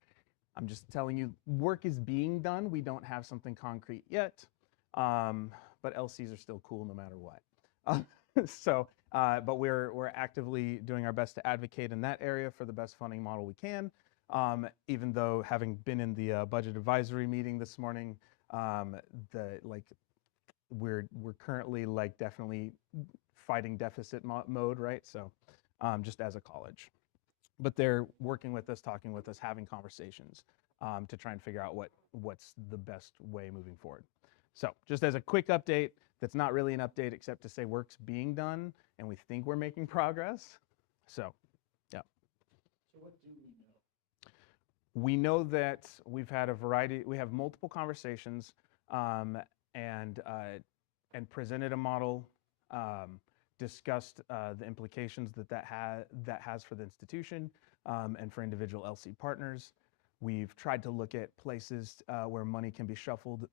I'm just telling you, work is being done. We don't have something concrete yet, but LCs are still cool no matter what. But we're actively doing our best to advocate in that area for the best funding model we can. Even though having been in the budget advisory meeting this morning, we're currently like definitely fighting deficit mode, right? So just as a college. But they're working with us, talking with us, having conversations to try and figure out what's the best way moving forward. So just as a quick update, that's not really an update except to say work's being done and we think we're making progress. So, yeah. So what do we know? We know that we've had we have multiple conversations and presented a model, discussed the implications that has for the institution and for individual LC partners. We've tried to look at places where money can be shuffled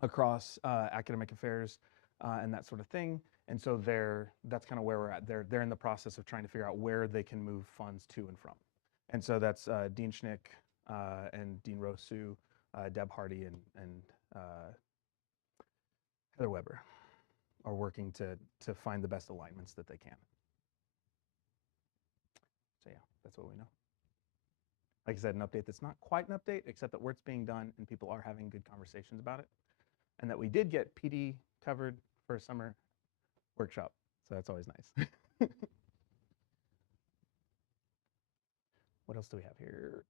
across academic affairs and that sort of thing. And so that's kind of where we're at. They're in the process of trying to figure out where they can move funds to and from. And so that's Dean Schnick and Dean Rosu, Deb Hardy, and Heather Weber are working to find the best alignments that they can. So yeah, that's what we know. Like I said, an update that's not quite an update, except that work's being done and people are having good conversations about it. And that we did get PD covered for a summer workshop. So that's always nice. What else do we have here?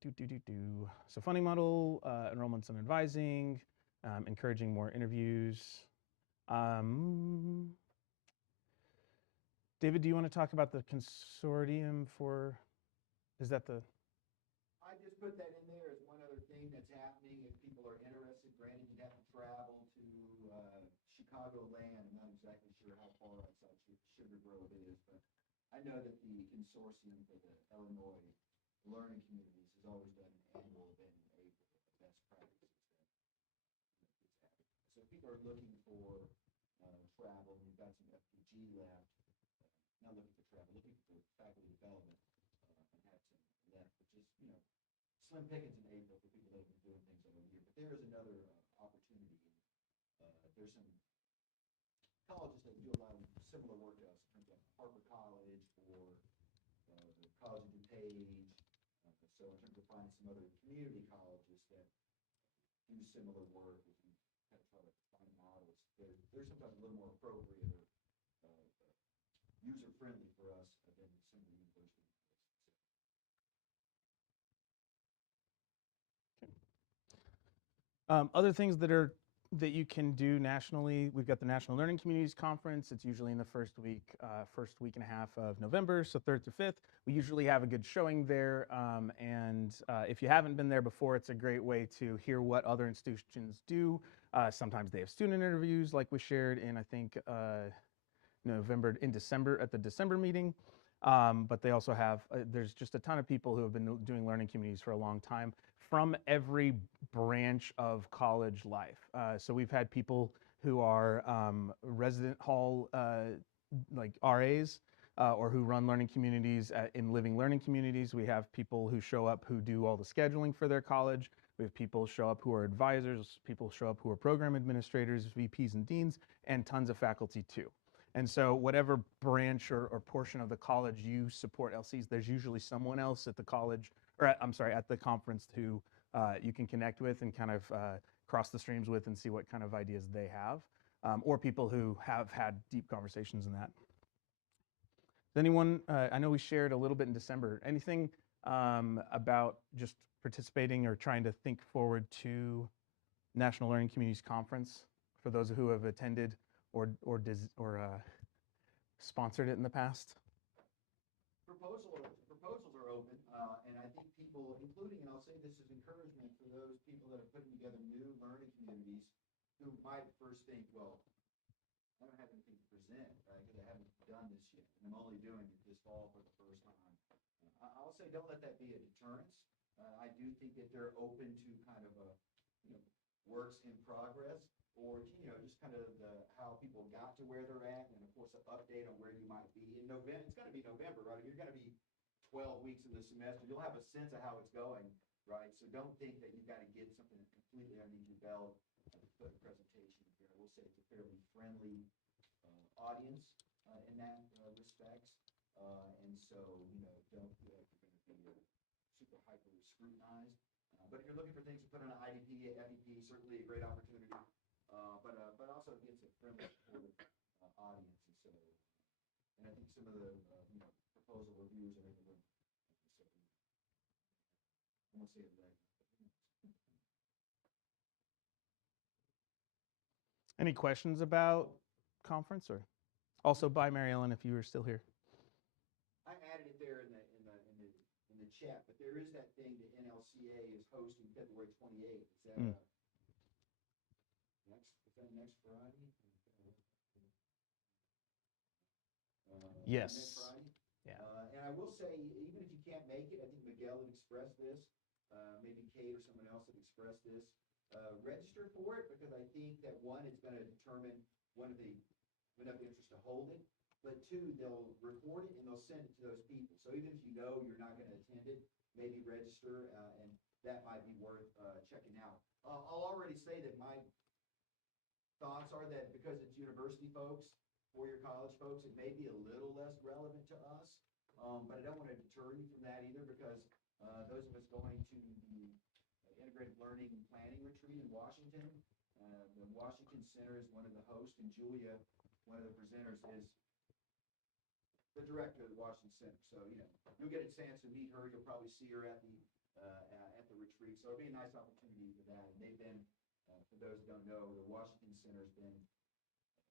So funding model, enrollments and advising, encouraging more interviews. David, do you want to talk about the consortium is that the? I just put that in there as one other thing that's happening. If people are interested, granted you'd have to travel to Chicagoland. I'm not exactly sure how far outside Sugar Grove it is, but I know that the consortium for the Illinois learning communities has always done an annual event in April with the best practices that so if people are looking for travel, and you've got some FPG left, not looking for travel, looking for faculty development and have some left, but just, slim pickings in April for people that have been doing things all year. But there is another opportunity. There's some colleges that do a lot of similar work to us in terms of Harper College or the College of DuPage. So in terms of finding some other community colleges that do similar work, if you kind of try to find models, they're sometimes a little more appropriate or user-friendly for us than some of the universities. Other things that you can do nationally, we've got the National Learning Communities Conference. It's usually in the first week and a half of November, so 3rd to 5th. We usually have a good showing there, and if you haven't been there before, it's a great way to hear what other institutions do. Sometimes they have student interviews like we shared in, I think, December at the December meeting. But they also have, there's just a ton of people who have been doing learning communities for a long time from every branch of college life. So we've had people who are resident hall, like RAs, or who run learning communities in living learning communities. We have people who show up who do all the scheduling for their college. We have people show up who are advisors, people show up who are program administrators, VPs and deans, and tons of faculty too. And so whatever branch or portion of the college you support LCs, there's usually someone else at the college, or at the conference who you can connect with and kind of cross the streams with and see what kind of ideas they have, or people who have had deep conversations in that. Does anyone, I know we shared a little bit in December, anything about just participating or trying to think forward to National Learning Communities Conference for those who have attended or sponsored it in the past? Proposals are open, and I think people, including, and I'll say this as encouragement for those people that are putting together new learning communities who might first think, well, I don't have anything to present, right, because I haven't done this yet, and I'm only doing it this fall for the first time. I'll say don't let that be a deterrence. I do think that they're open to kind of a, works in progress, or, just kind of how people got to where they're at, and of course, an update on where you might be in November. It's going to be November, right? You're going to be 12 weeks in the semester. You'll have a sense of how it's going, right? So don't think that you've got to get something completely underneath your belt to put a presentation here. I will say it's a fairly friendly audience in that respect. And so, don't feel like you're going to be super hyper scrutinized. But if you're looking for things to put on an IDP, FEP, certainly a great opportunity. But also it gets a friendly, supportive audience, and so, and I think some of the proposal reviews are in the room. So, I won't say it right. Any questions about conference, or also by Mary Ellen if you were still here? I added it there in the chat, but there is that thing that NLCA is hosting February 28th. Is that next Friday? Yes. Next Friday? Yeah. And I will say, even if you can't make it, I think Miguel had expressed this, maybe Kate or someone else had expressed this. Register for it, because I think that one, it's going to determine one of the enough interest to hold it, but two, they'll record it and they'll send it to those people. So even if you know you're not going to attend it, maybe register, and that might be worth checking out. I'll already say that my thoughts are that because it's university folks, four-year college folks, it may be a little less relevant to us, but I don't want to deter you from that either, because those of us going to the Integrated Learning Planning Retreat in Washington, the Washington Center is one of the hosts, and Julia, one of the presenters, is the director of the Washington Center. So, you'll get a chance to meet her. You'll probably see her at the retreat. So it'll be a nice opportunity for that. And they've been, for those who don't know, the Washington Center has been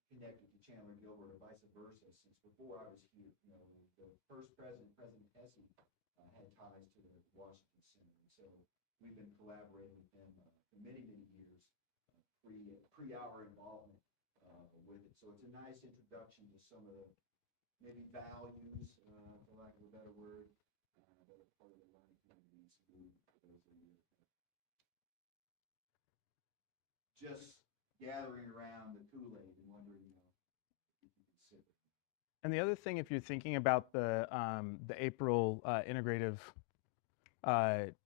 connected to Chandler Gilbert or vice versa since before I was here. The first president, President Hesse, had ties to the Washington Center. And so we've been collaborating with them for many, many years, pre our involvement with it. So it's a nice introduction to some of the maybe values, for lack of a better word, that are part of the learning communities for those of you just gathering around the Kool-Aid and wondering, if you can sit there. And the other thing, if you're thinking about the April integrative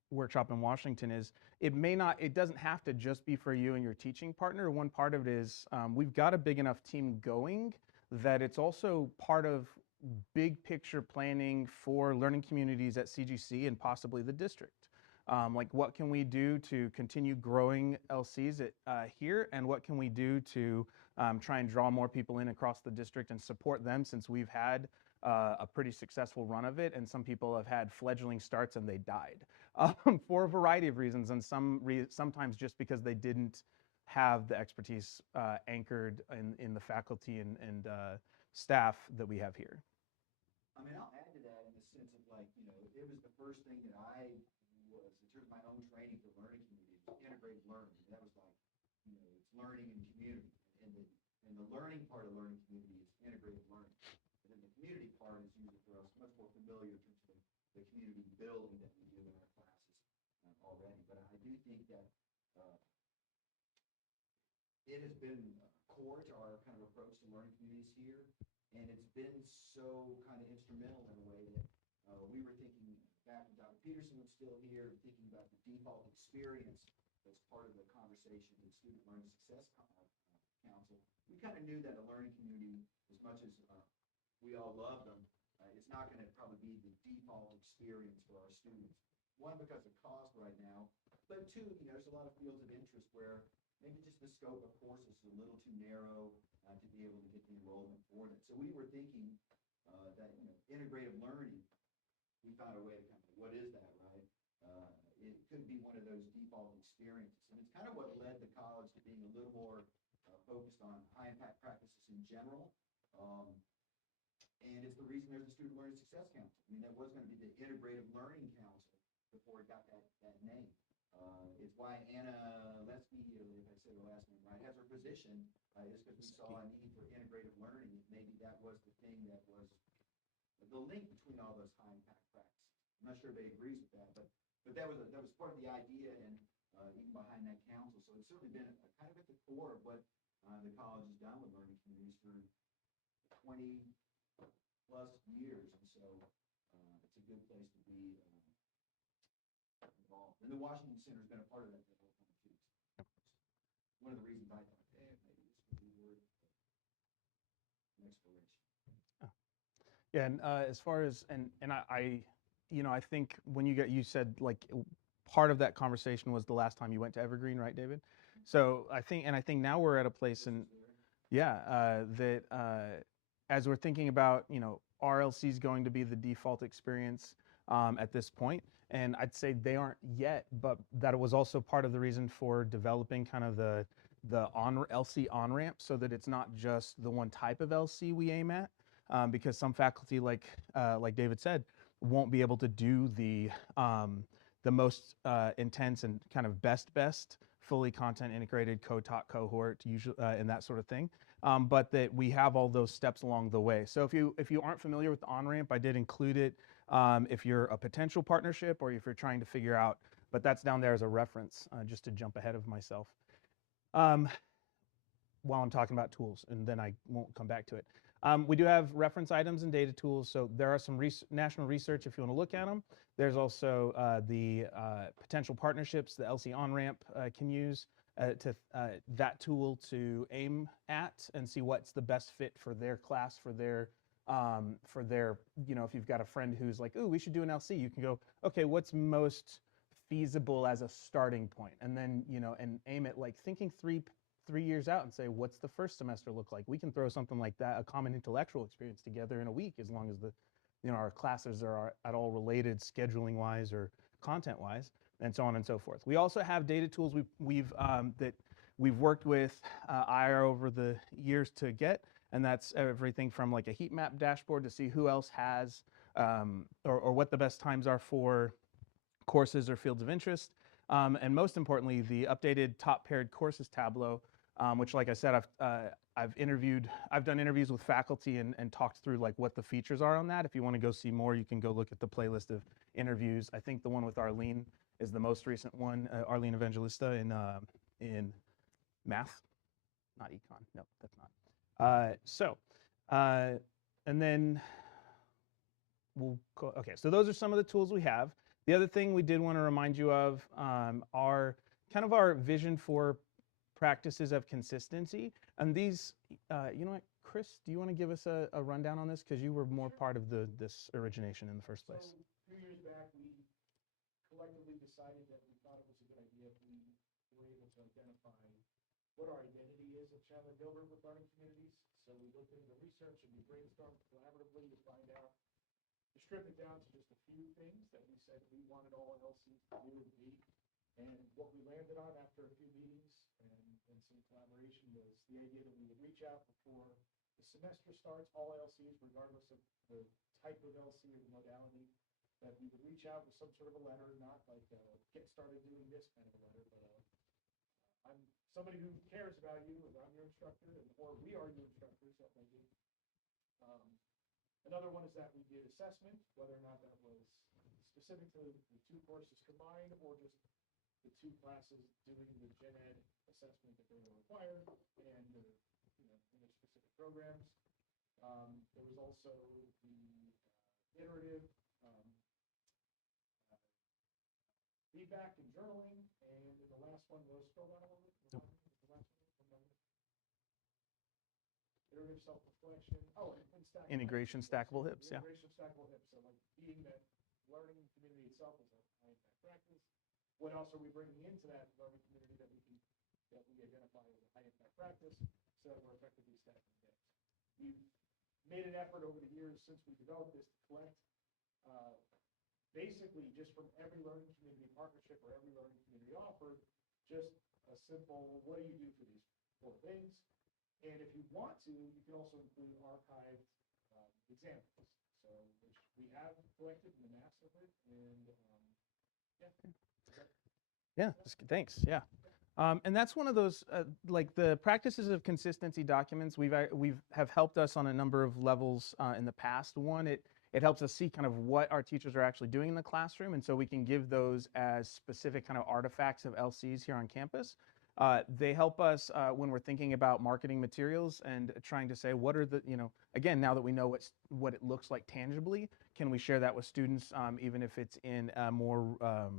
workshop in Washington, is it doesn't have to just be for you and your teaching partner. One part of it is we've got a big enough team going that it's also part of big picture planning for learning communities at CGC and possibly the district. Like, what can we do to continue growing LCs here, and what can we do to try and draw more people in across the district and support them, since we've had a pretty successful run of it, and some people have had fledgling starts and they died for a variety of reasons, and sometimes just because they didn't have the expertise anchored in the faculty and staff that we have here. I mean, I'll add to that in the sense of, like, it was the first thing that I was, in terms of my own training for learning community, was integrated learning. And that was like, it's learning and community. And the learning part of learning community is integrated learning. And then the community part is usually for us much more familiar in terms of the community building that we do in our classes already. But I do think that it has been core to our kind of approach to learning communities here. And it's been so kind of instrumental in a way that we were thinking back when Dr. Peterson was still here, thinking about the default experience that's part of the conversation with Student Learning Success Council. We kind of knew that a learning community, as much as we all love them, it's not going to probably be the default experience for our students. One, because of cost right now, but two, there's a lot of fields of interest where maybe just the scope of courses is a little too narrow to be able to get the enrollment for it. So we were thinking that integrative learning, we found a way to kind of, what is that, right? It could be one of those default experiences. And it's kind of what led the college to being a little more focused on high impact practices in general. And it's the reason there's a Student Learning Success Council. I mean, that was going to be the Integrative Learning Council before it got that name. It's why Anna Lesky, if I say the last name right, has her position, is because we saw a need for integrative learning. Maybe that was the thing that was the link between all those high impact practices. I'm not sure everybody agrees with that, but that was part of the idea, and even behind that council. So it's certainly been kind of at the core of what the college has done with learning communities for 20 plus years, and so it's a good place to be involved. And the Washington Center has been a part of that the whole time too. One of the reasons I thought, maybe this would be worth an exploration. Yeah, and as far as and I you know, I think when you said like part of that conversation was the last time you went to Evergreen, right, David? So I think now we're at a place in, yeah, that as we're thinking about, you know, RLC is going to be the default experience at this point, and I'd say they aren't yet, but that was also part of the reason for developing kind of the LC on ramp, so that it's not just the one type of LC we aim at, because some faculty, like David said, won't be able to do the most intense and kind of best fully content integrated co-taught cohort usually and that sort of thing, but that we have all those steps along the way. So if you aren't familiar with the on-ramp, I did include it if you're a potential partnership or if you're trying to figure out, but that's down there as a reference, just to jump ahead of myself. While I'm talking about tools, and then I won't come back to it. We do have reference items and data tools, so there are some national research if you want to look at them. There's also the potential partnerships the LC on-ramp can use that tool to aim at and see what's the best fit for their class, for their, you know, if you've got a friend who's like, ooh, we should do an LC, you can go, okay, what's most feasible as a starting point? And then, you know, and aim at like thinking three years out and say, what's the first semester look like? We can throw something like that, a common intellectual experience, together in a week, as long as the, you know, our classes are at all related scheduling wise or content wise, and so on and so forth. We also have data tools that we've worked with IR over the years to get, and that's everything from like a heat map dashboard to see who else has or what the best times are for courses or fields of interest, and most importantly, the updated top paired courses tableau, which, like I said, I've done interviews with faculty and talked through like what the features are on that. If you want to go see more, you can go look at the playlist of interviews. I think the one with Arlene is the most recent one, Arlene Evangelista in math, not econ. No, that's not. And then okay, so those are some of the tools we have. The other thing we did want to remind you of are kind of our vision for practices of consistency. And these, you know what, Chris, do you want to give us a rundown on this? Because you were more part of this origination in the first place. So a few years back, we collectively decided that we thought it was a good idea if we were able to identify what our identity is at Chandler Gilbert with learning communities. So we looked into the research and we brainstormed collaboratively to find out, to strip it down to just a few things that we said we wanted all LCs to do and be. And what we landed on after a few meetings and some collaboration was the idea that we would reach out before the semester starts, all LCs, regardless of the type of LC or the modality, that we would reach out with some sort of a letter, not like get started doing this kind of a letter, but I'm somebody who cares about you, and I'm your instructor, or we are your instructors, that may be. Another one is that we did assessment, whether or not that was specific to the two courses combined or just the two classes doing the gen ed assessment that they were required and you know, in their specific programs. There was also the iterative feedback and journaling, and the last one was scroll down a little bit. The last one, iterative self-reflection. Oh, and stackable Integration, stackable hips, yeah. Integration, stackable hips. So like being that learning community itself is a high impact practice. What else are we bringing into that learning community that we identify as a high impact practice, so that we're effectively stacking hips? We've made an effort over the years since we developed this to collect basically just from every learning community partnership or every learning community offer, just a simple, what do you do for these 4 things? And if you want to, you can also include archived examples. So, which we have collected in the mass of it, and Yeah, thanks. Yeah. And that's one of those, like the practices of consistency documents have helped us on a number of levels in the past. One, it helps us see kind of what our teachers are actually doing in the classroom, and so we can give those as specific kind of artifacts of LCs here on campus. They help us when we're thinking about marketing materials and trying to say what are the, you know, again, now that we know what it looks like tangibly, can we share that with students even if it's in a more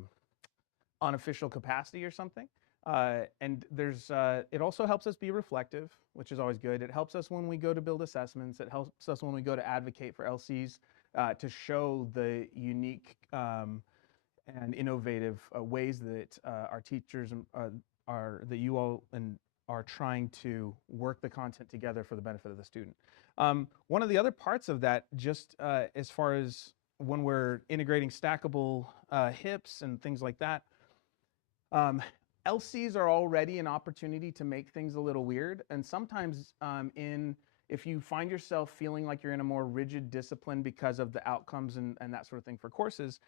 unofficial capacity or something? And it also helps us be reflective, which is always good. It helps us when we go to build assessments. It helps us when we go to advocate for LCs to show the unique and innovative ways that our teachers that you all are trying to work the content together for the benefit of the student. One of the other parts of that, just as far as when we're integrating stackable hips and things like that, LCs are already an opportunity to make things a little weird. And sometimes if you find yourself feeling like you're in a more rigid discipline because of the outcomes and that sort of thing for courses,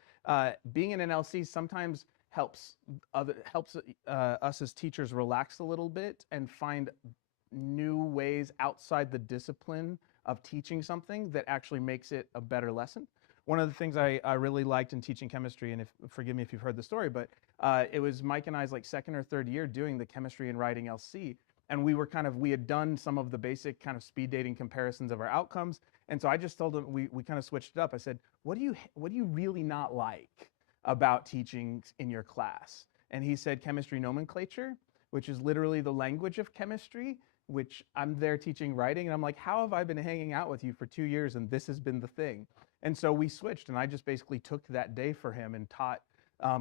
being in an LC sometimes helps us as teachers relax a little bit and find new ways outside the discipline of teaching something that actually makes it a better lesson. One of the things I really liked in teaching chemistry, and forgive me if you've heard the story, but it was Mike and I's like second or third year doing the chemistry and writing LC. And we had done some of the basic kind of speed dating comparisons of our outcomes. And so I just told him, we kind of switched it up. I said, what do you really not like about teaching in your class? And he said, chemistry nomenclature, which is literally the language of chemistry, which I'm there teaching writing. And I'm like, how have I been hanging out with you for 2 years and this has been the thing? And so we switched, and I just basically took that day for him and taught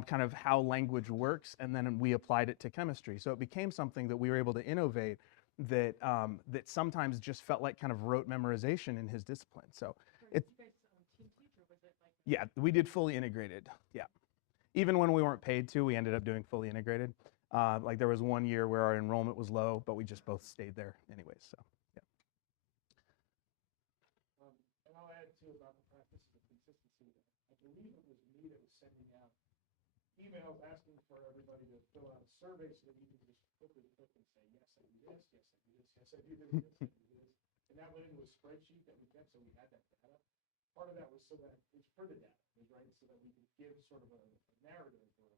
kind of how language works, and then we applied it to chemistry. So it became something that we were able to innovate that that sometimes just felt like kind of rote memorization in his discipline. So Did you guys team teach, or was it like? yeah, we did fully integrated. Yeah, even when we weren't paid to, we ended up doing fully integrated. Like there was one year where our enrollment was low, but we just both stayed there anyways. So yeah. And I'll add too about the practice of consistency. I believe it was me that was sending out emails asking for everybody to fill out a survey so that you can just quickly click and say, yes, I do this, yes, I do this, yes, I do this, yes, I do this. And that went into a spreadsheet that we kept, so we had that data. Part of that was so that it was for the data, right? So that we could give sort of a narrative or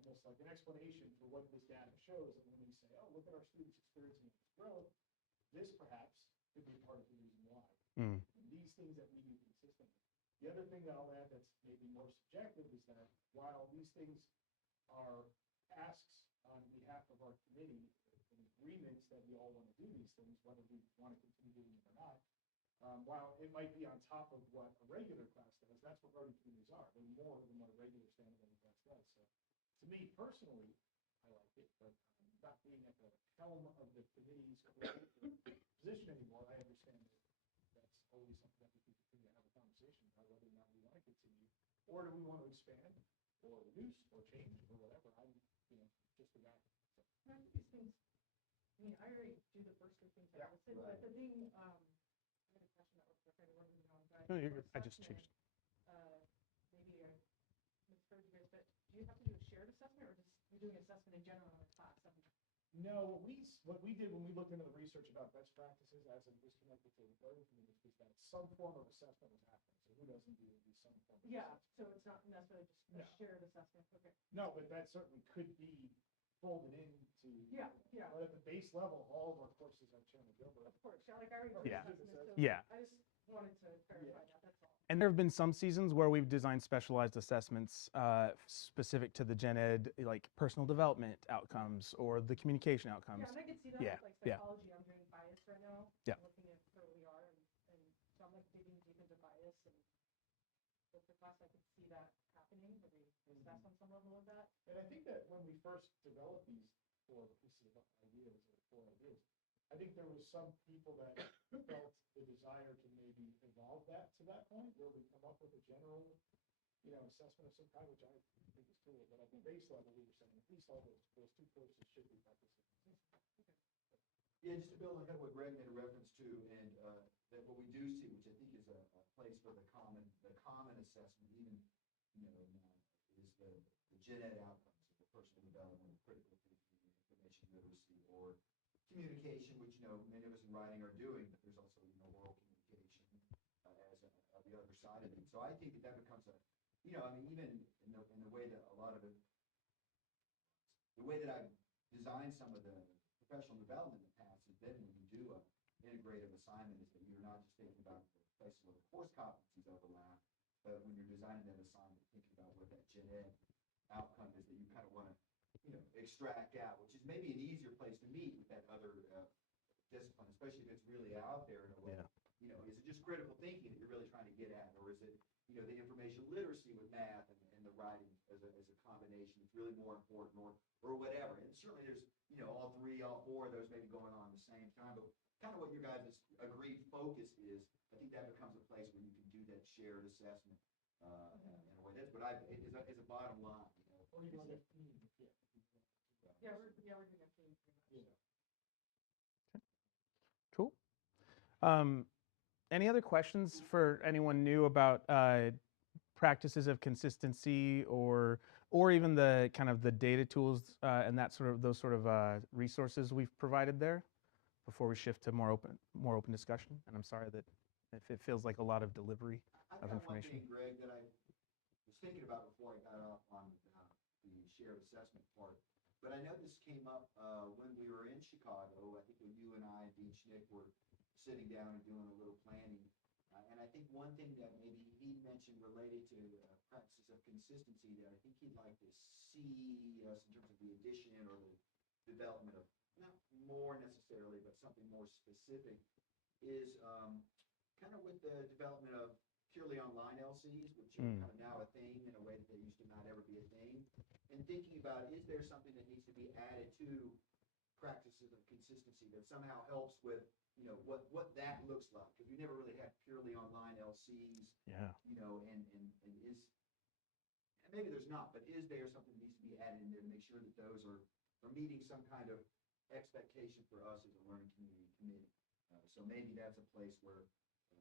almost like an explanation for what this data shows. And when we say, oh, look at our students experiencing this growth, this perhaps could be part of the reason why. Mm. These things that we do consistently. The other thing that I'll add that's maybe more subjective is that while these things are asks on behalf of our committee and agreements that we all want to do these things, whether we want to continue doing them or not, while it might be on top of what a regular class does, that's what learning communities are. They're more than what a regular standalone class does. So to me personally, I like it, but not being at the helm of the committee's position anymore, I understand that that's always something that we can continue to have a conversation about whether or not we want to continue, or do we want to expand, or reduce, or change, or whatever. I'm, just the guy. So. I think these things, I mean, I already do the first two things I listed, but the thing, I had a question that was different, I wrote it down, but. No, you're good. for I just changed. Maybe I misheard you guys, but do you have to do a shared assessment, or just you're doing assessment in general in a class? No, what we did when we looked into the research about best practices as it was connected to the learning community is that some form of assessment was happening. So who doesn't do at least some form of assessment? So it's not necessarily just a shared assessment, okay. No, but that certainly could be folded into. Yeah. But at the base level, all of our courses have Chairman Gilbert. Of course, like I already. Yeah. Assessment, so Yeah. I just wanted to clarify that, that's all. And there have been some seasons where we've designed specialized assessments specific to the gen ed, like personal development outcomes or the communication outcomes. Yeah, and I could see that Yeah, with like yeah. psychology, I'm doing bias right now. Yeah. I'm looking at where we are, and so I'm like digging deep into bias, and with the class, I could see that happening, but we assess on some level of that. And I think that when we first developed these 4 pieces of ideas or 4 ideas, I think there was some people that felt the desire to maybe evolve that to that point where we come up with a general, assessment of some kind, which I think is cool. But at the base level, we were saying at least all those 2 courses should be participating. Yeah, just to build on kind of what Greg made a reference to, and that what we do see, which I think is a place for the common assessment, even is the gen ed outcomes of the personal development, critical thinking, information literacy, or communication, which many of us in writing are doing, but there's also oral communication as the other side of it. So I think that becomes a, even in the way that a lot of it, the way that I've designed some of the professional development in the past has been when you do a integrative assignment is that you're not just thinking about the places where the course competencies overlap, but when you're designing that assignment, thinking about what that gen ed outcome is that you kind of want to extract out, which is maybe an easier place to meet with that other discipline, especially if it's really out there in a way you know, is it just critical thinking that you're really trying to get at? Or is it, you know, the information literacy with math and the writing as a combination? It's really more important or whatever. And certainly there's, you know, all three, all four of those maybe going on at the same time, but kind of what your guys' agreed focus is, I think that becomes a place where you can do that shared assessment, in a way. That's what is a bottom line, you know. Or you want to, Yeah, we're doing a team. you know. Cool. Any other questions for anyone new about practices of consistency or even the kind of the data tools and that sort of those sort of resources we've provided there before we shift to more open discussion? And I'm sorry that if it feels like a lot of delivery I've of got one information. thing, Greg, that I was thinking about before I got off on the shared assessment part. But I know this came up when we were in Chicago. I think when you and I and Dean Schnick were sitting down and doing a little planning. And I think one thing that maybe he mentioned related to practices of consistency that I think he'd like to see us in terms of the addition or the development of, not more necessarily, but something more specific, is kind of with the development of purely online LCs, which are kind of now a thing in a way that they used to not ever be a thing, and thinking about, is there something that needs to be added to practices of consistency that somehow helps with, you know, what that looks like? Because we never really had purely online LCs, Yeah. you know, and is, and maybe there's not, but is there something that needs to be added in there to make sure that those are meeting some kind of expectation for us as a learning committee? So maybe that's a place where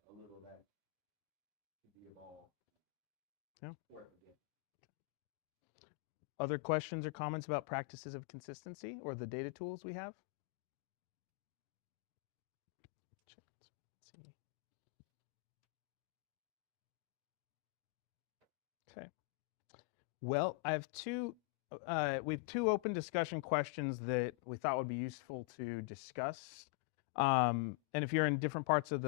a little of that could be evolved. Yeah. Before I forget. Other questions or comments about practices of consistency or the data tools we have? Let's see. Okay. Well, I have we have two open discussion questions that we thought would be useful to discuss. And if you're in different parts of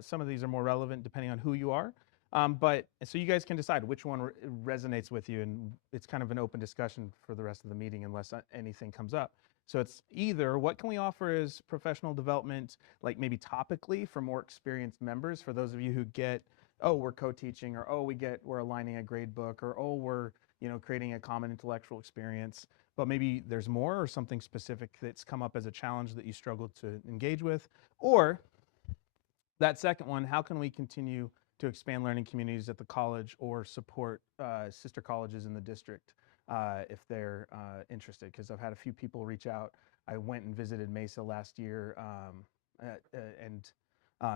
some of these are more relevant depending on who you are. But so you guys can decide which one resonates with you, and it's kind of an open discussion for the rest of the meeting unless anything comes up. So it's either what can we offer as professional development, like maybe topically for more experienced members, for those of you who get, oh, we're co-teaching, or oh, we're aligning a grade book, or oh, we're creating a common intellectual experience, but maybe there's more or something specific that's come up as a challenge that you struggled to engage with, or that second one, how can we continue to expand learning communities at the college or support sister colleges in the district if they're interested? Because I've had a few people reach out. I went and visited Mesa last year and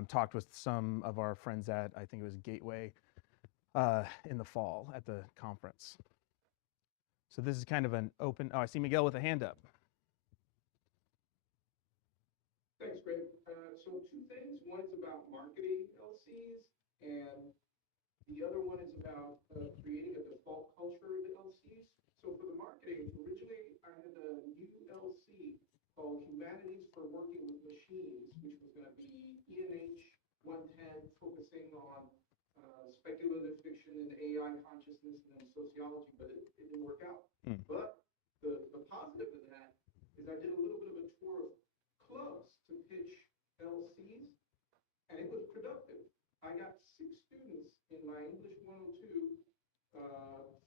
talked with some of our friends at, I think it was Gateway, in the fall at the conference. So this is kind of an open, oh, I see Miguel with a hand up. Thanks, Greg. So two things. One is about marketing LCs, and the other one is about creating a default culture of the LCs. So for the marketing, originally I had a new LC called Humanities for Working with Machines, which was going to be ENH 110, focusing on speculative fiction and AI consciousness and then sociology, but it didn't work out. But the positive of that is I did a little bit of a tour of clubs to pitch LCs, and it was productive. I got 6 students in my English 102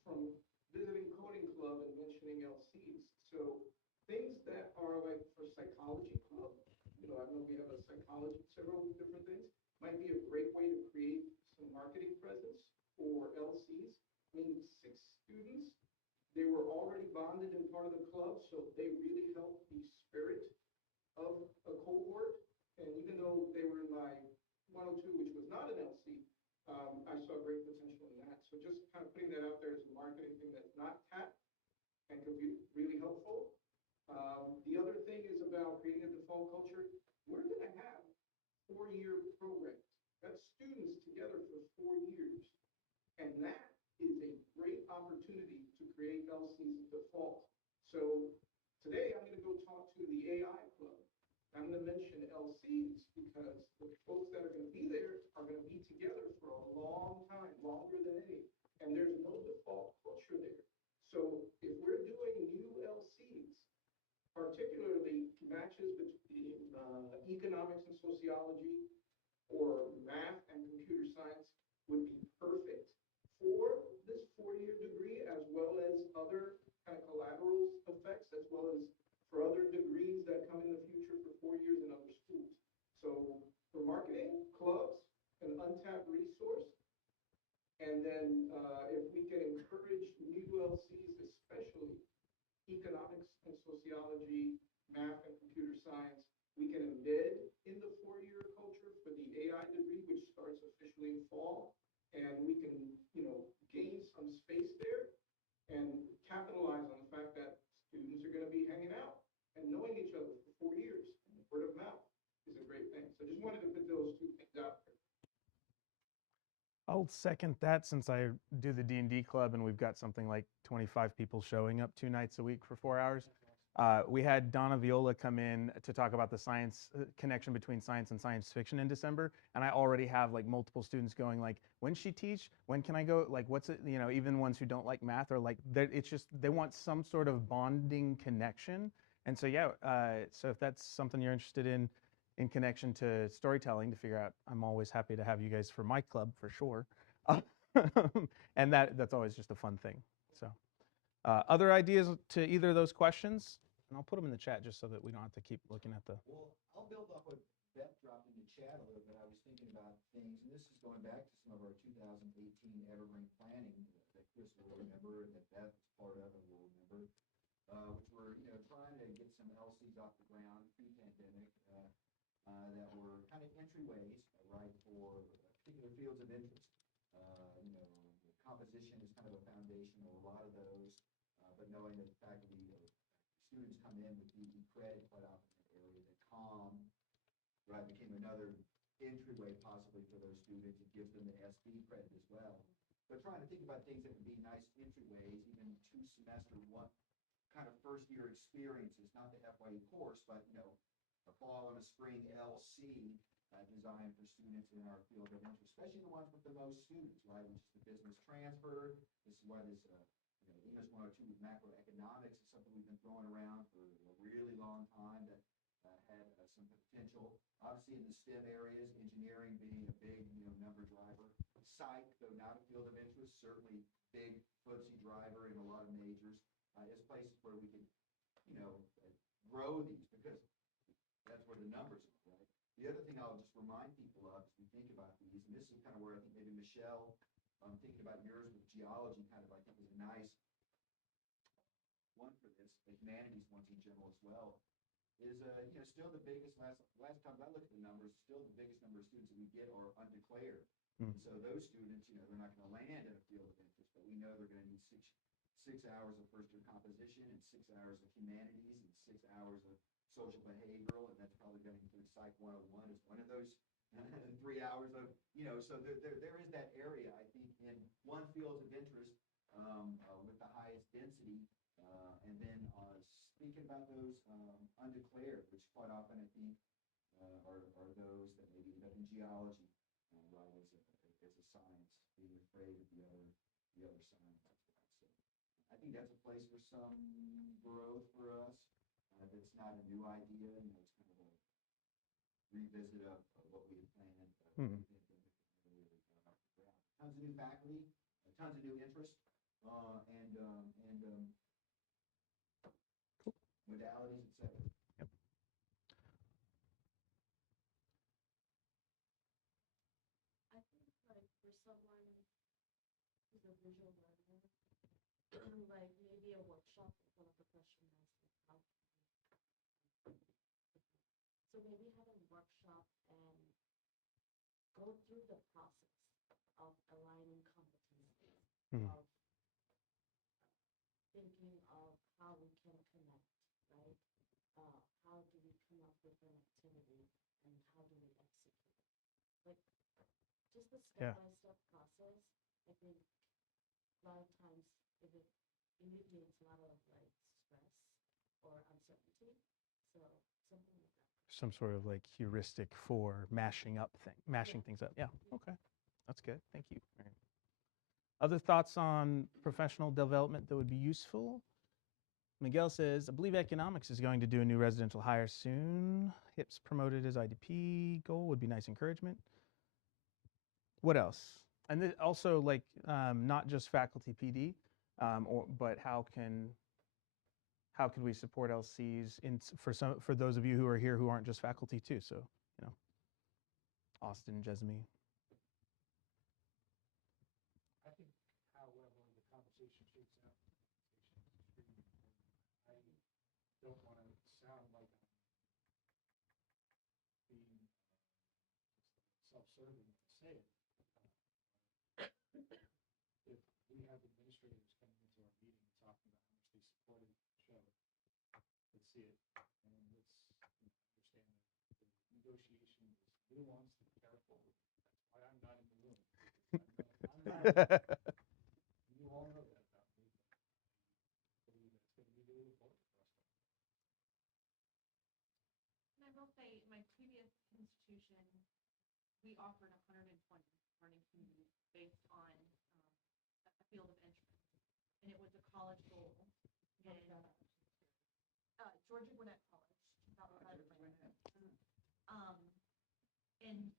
from visiting coding club and mentioning LCs. So things that are like for psychology club, I don't know if we have a psychology, several different things, might be a great way to create some marketing presence for LCs. I mean, 6 students, they were already bonded and part of the club, so they really helped the spirit of a cohort. And even though they were in my 102, which was not an LC, I saw great potential in that. So just kind of putting that out there as a marketing thing that's not tapped and could be really helpful. The other thing is about creating a default culture. We're going to have 4-year programs. That's students together for 4 years. And that is a great opportunity to create LCs at default. So today I'm going to go talk to the AI club. I'm going to mention LCs because the folks that are going to be there are going to be together for a long time, longer than any. And there's no default culture there. So if we're doing new LCs, particularly matches between economics and sociology, or math and computer science would be perfect for this four-year degree, as well as other kind of collateral effects, as well as for other degrees that come in the future for 4 years in other schools. So for marketing, clubs, an untapped resource. And then if we can encourage new LCs, especially economics and sociology, math and computer science, we can embed in the four-year culture for the AI degree, which starts officially in fall. And we can, gain some space there and capitalize on the fact that students are going to be hanging out and knowing each other for 4 years. And word of mouth is a great thing. So just wanted to put those two things out there. I'll second that since I do the D&D club and we've got something like 25 people showing up 2 nights a week for 4 hours. We had Donna Viola come in to talk about the science connection between science and science fiction in December. And I already have like multiple students going like, when she teach, when can I go? Like, what's it, even ones who don't like math are like, it's just, they want some sort of bonding connection. And so, yeah, so if that's something you're interested in connection to storytelling to figure out, I'm always happy to have you guys for my club for sure. And that's always just a fun thing. So other ideas to either of those questions? And I'll put them in the chat just so that we don't have to keep looking at the. Well, I'll build off what Beth dropped in the chat a little bit. I was thinking about things, and this is going back to some of our 2018 evergreen planning that Chris will remember and that Beth is part of and will remember, which were, trying to get some LCs off the ground pre-pandemic that were kind of entryways, right, for particular fields of interest. Composition is kind of a foundation of a lot of those, but knowing that faculty or students come in with DE credit quite often in that area, that COM, right, became another entryway possibly for those students. It gives them the SD credit as well. But trying to think about things that would be nice entryways, even 2-semester, one kind of first-year experiences, not the FYE course, but, a fall and a spring LC designed for students in our field of interest, especially the ones with the most students, right, which is the business transfer. This is why this, EMIS 102 with macroeconomics is something we've been throwing around for a really long time that had some potential. Obviously in the STEM areas, engineering being a big, number driver. Psych, though not a field of interest, certainly big footsie driver in a lot of majors, as places where we can, grow these because that's where the numbers are, right? The other thing I'll just remind people of as we think about these, and this is kind of where I think maybe Michelle, thinking about yours with geology kind of I think is a nice one for this, the humanities ones in general as well, is still the biggest, last time I looked at the numbers, still the biggest number of students that we get are undeclared. And so those students, they're not going to land in a field of interest, but we know they're going to need six hours of first-year composition and 6 hours of humanities and 6 hours of social behavioral, and that's probably going to include Psych 101 as one of those, and 3 hours of, so there is that area, I think, in one field of interest with the highest density, and then speaking about those undeclared, which quite often I think are those that maybe end up in geology, right, as a science, being afraid of the other science as well. So I think that's a place for some growth for us. That's not a new idea, it's kind of a revisit of what we had planned. Tons of new faculty, tons of new interest, and modalities, et cetera. Yep. I think like for someone who's a visual learner, like maybe a workshop is one of the questions I was like, so maybe have a workshop and go through the process of aligning competencies, of thinking of how we can connect, right? How do we come up with an activity and how do we execute it? Like just the step-by-step process, I think a lot of times it alleviates a lot of like stress or uncertainty. So something like that. Some sort of like heuristic for mashing things up. Yeah. Okay. That's good. Thank you. All right. Other thoughts on professional development that would be useful? Miguel says, I believe economics is going to do a new residential hire soon. HIP's promoted as IDP. Goal would be nice encouragement. What else? And also like not just faculty PD, but how can we support LCs for those of you who are here who aren't just faculty too? So, you know, Austin, Jesme. I think however the conversation shakes out, is extremely important. I don't want to sound like I'm being self-serving when I say it. If we have administrators coming into our meeting and talking about how much they supported the show, let's see it. And let's understand that the negotiation is nuanced and careful. That's why I'm not in the room. I'm not, you all know that about me. I believe that's going to be really important for us. And I will say, my previous institution, we offered 120 learning communities based on a field of interest. And it was a college goal. And Georgia Gwinnett College, outside of Atlanta. And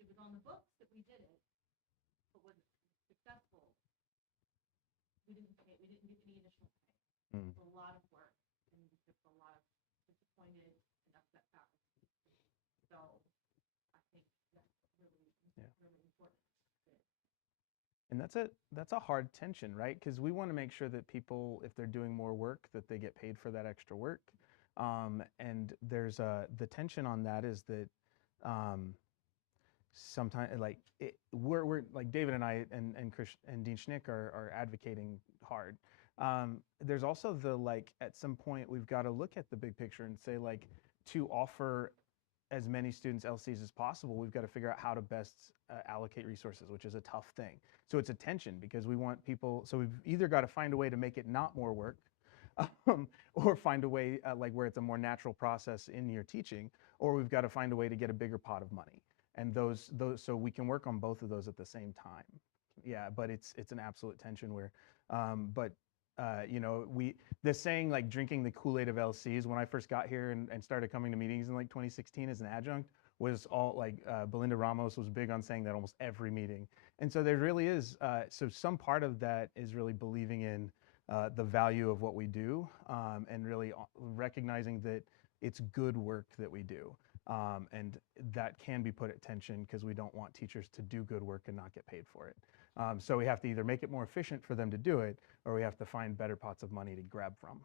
it was on the books that we did it, but was it successful? We didn't get any additional pay. Mm. It was a lot of work, and we took a lot of disappointed and upset faculty. So I think that's really, really important. And that's a hard tension, right? Because we want to make sure that people, if they're doing more work, that they get paid for that extra work. And there's the tension on that is that sometimes like we're like David and I and Chris and Dean Schnick are advocating hard. There's also the like at some point we've got to look at the big picture and say like to offer as many students LCs as possible, we've got to figure out how to best allocate resources, which is a tough thing. So it's a tension because we want people, so we've either got to find a way to make it not more work or find a way like where it's a more natural process in your teaching, or we've got to find a way to get a bigger pot of money. And those, so we can work on both of those at the same time. Yeah, but it's an absolute tension where, you know, the saying like drinking the Kool-Aid of LCs, when I first got here and started coming to meetings in like 2016 as an adjunct, was all like Belinda Ramos was big on saying that almost every meeting. And so there really is, so some part of that is really believing in the value of what we do and really recognizing that it's good work that we do. And that can be put at tension because we don't want teachers to do good work and not get paid for it. So we have to either make it more efficient for them to do it, or we have to find better pots of money to grab from.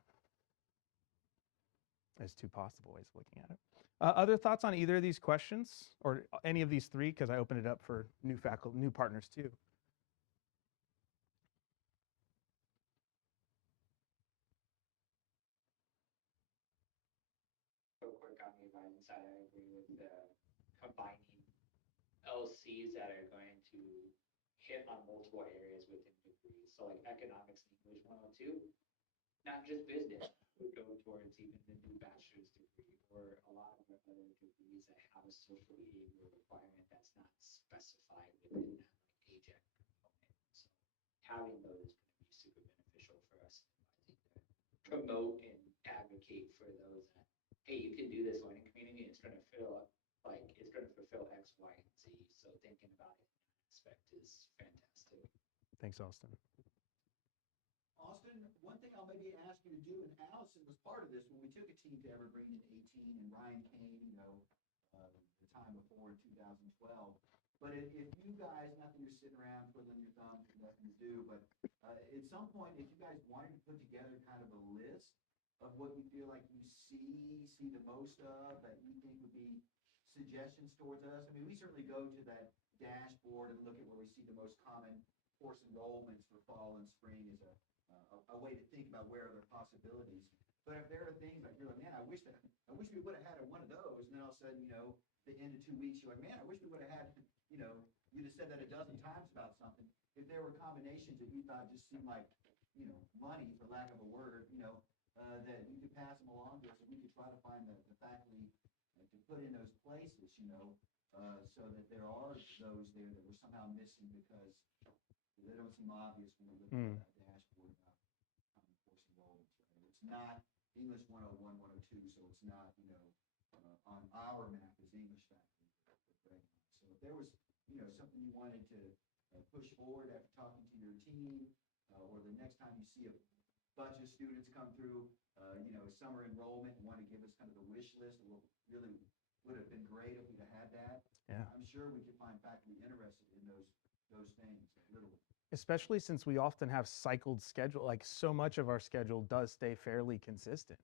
There's two possible ways of looking at it. Other thoughts on either of these questions, or any of these three, because I opened it up for new faculty, new partners too. Real quick on the advising side, I agree with combining LCs that are going to hit on multiple areas within degrees. So like economics and English 102, not just business, would go towards even the new bachelor's degree or a lot of the other degrees that have a social behavior requirement that's not specified within that like AJAC component. So having those is going to be super beneficial for us. I think to promote and advocate for those that, hey, you can do this learning community, it's going to fill like it's going to fulfill X, Y, and Z. So thinking about it in that aspect is fantastic. Thanks, Austin. Austin, one thing I'll maybe ask you to do, and Allison was part of this when we took a team to Evergreen in 18, and Ryan came, you know, the time before in 2012. But if you guys, not that you're sitting around twiddling your thumbs with nothing to do, but at some point, if you guys wanted to put together kind of a list of what you feel like you see the most of, that you think would be suggestions towards us. I mean, we certainly go to that dashboard and look at where we see the most common course enrollments for fall and spring as a way to think about where are there possibilities. But if there are things like you're like, man, I wish we would have had one of those, and then all of a sudden, you know, the end of 2 weeks, you're like, man, I wish we would have had, you know, you just said that a dozen times about something. If there were combinations that you thought just seemed like, you know, money for lack of a word, you know, that you could pass them along to us, and we could try to find the faculty to put in those places, you know, so that there are those there that we're somehow missing because they don't seem obvious when we look at that dashboard about common course enrollments, right? It's not English 101, 102, so it's not, you know, on our map as English faculty. So if there was something you wanted to push forward after talking to your team, or the next time you see a bunch of students come through, summer enrollment, and want to give us kind of the wish list of what really would have been great if we'd have had that. Yeah. I'm sure we could find faculty interested in those things, literally. Especially since we often have cycled schedule, like so much of our schedule does stay fairly consistent.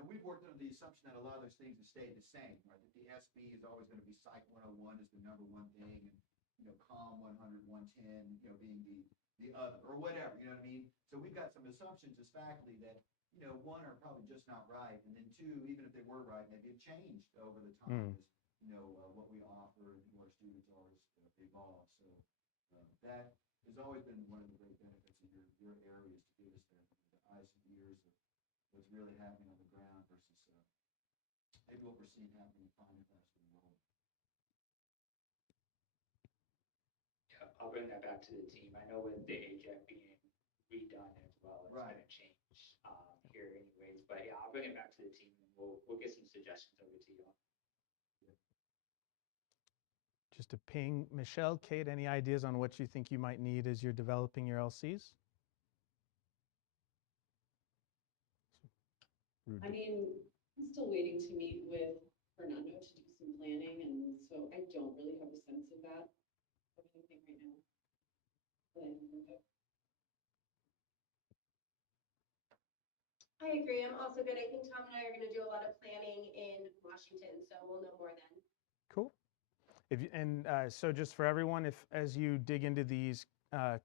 And we've worked under the assumption that a lot of those things have stayed the same, right? That the SB is always going to be Psych 101 is the number one thing, and COM 100, 110, being the other, or whatever, you know what I mean? So we've got some assumptions as faculty that, one, are probably just not right, and then two, even if they were right, maybe have changed over the time as, what we offer and who our students always evolve. So that has always been one of the great benefits of your area, is to give us the eyes and ears of what's really happening on the ground versus maybe what we're seeing happening in final classroom enrollment. Yeah, I'll bring that back to the team. I know with the AJEC being redone as well, it's Right. gonna change here anyways, but yeah, I'll bring it back to the team and we'll get some suggestions over to you all. Just to ping Michelle, Kate, any ideas on what you think you might need as you're developing your LCs? I mean, I'm still waiting to meet with Fernando to do some planning, and so I don't really have a sense of that, of anything right now. But I think we're good. I agree. I'm also good. I think Tom and I are going to do a lot of planning in Washington, so we'll know more then. Cool. So just for everyone, if as you dig into these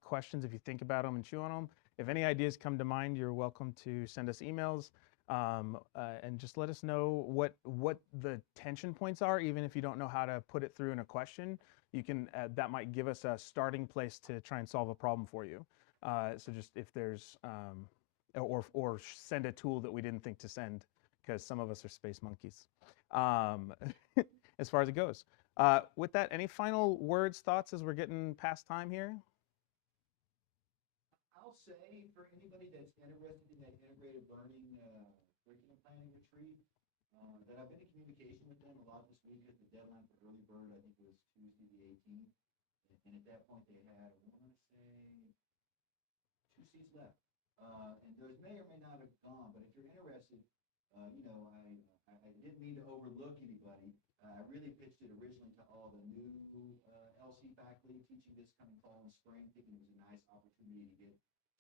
questions, if you think about them and chew on them, if any ideas come to mind, you're welcome to send us emails and just let us know what the tension points are. Even if you don't know how to put it through in a question, you can that might give us a starting place to try and solve a problem for you. So just if there's or send a tool that we didn't think to send, because some of us are space monkeys as far as it goes. With that, any final words, thoughts as we're getting past time here? I'll say, for anybody that's interested in that integrated learning curriculum planning retreat, that I've been in communication with them a lot this week, because the deadline for early bird, I think, was Tuesday the 18th. And at that point, they had, I want to say, 2 seats left. And those may or may not have gone, but if you're interested, I didn't mean to overlook anybody. I really pitched it originally to all the new LC faculty teaching this coming fall and spring, thinking it was a nice opportunity to get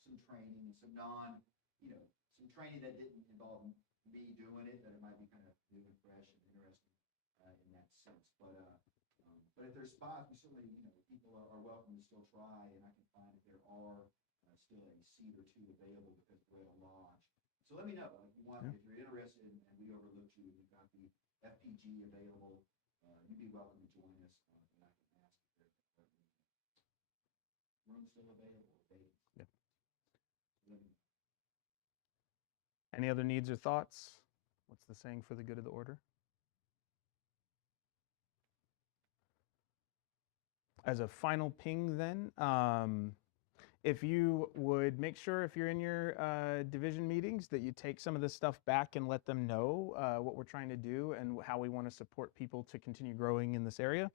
some training and some some training that didn't involve me doing it, that it might be kind of new and fresh and interesting in that sense. But if there's spots, we certainly, people are welcome to still try, and I can find if there are still a seat or two available because we're at a lodge. So let me know if you want, if you're interested and we overlooked you, we've got the FPG available. You'd be welcome to join us, and I can ask if there's room still available. Yep. So let me know. Any other needs or thoughts? What's the saying for the good of the order? As a final ping then, if you would make sure, if you're in your division meetings, that you take some of this stuff back and let them know what we're trying to do and how we want to support people to continue growing in this area.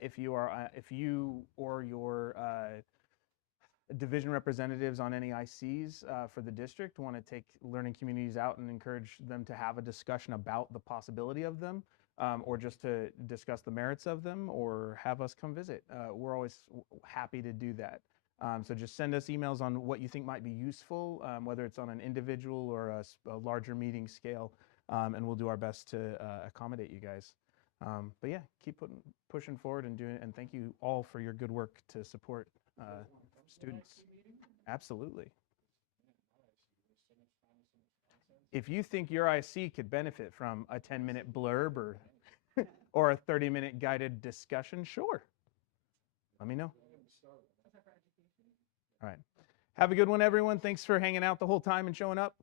If you or your division representatives on any ICs for the district want to take learning communities out and encourage them to have a discussion about the possibility of them, or just to discuss the merits of them, or have us come visit, we're always happy to do that. So just send us emails on what you think might be useful, whether it's on an individual or a larger meeting scale, and we'll do our best to accommodate you guys. But yeah, keep pushing forward and doing it. And thank you all for your good work to support students. Absolutely. If you think your IC could benefit from a 10-minute blurb or a 30-minute guided discussion, sure. Let me know. All right. Have a good one, everyone. Thanks for hanging out the whole time and showing up.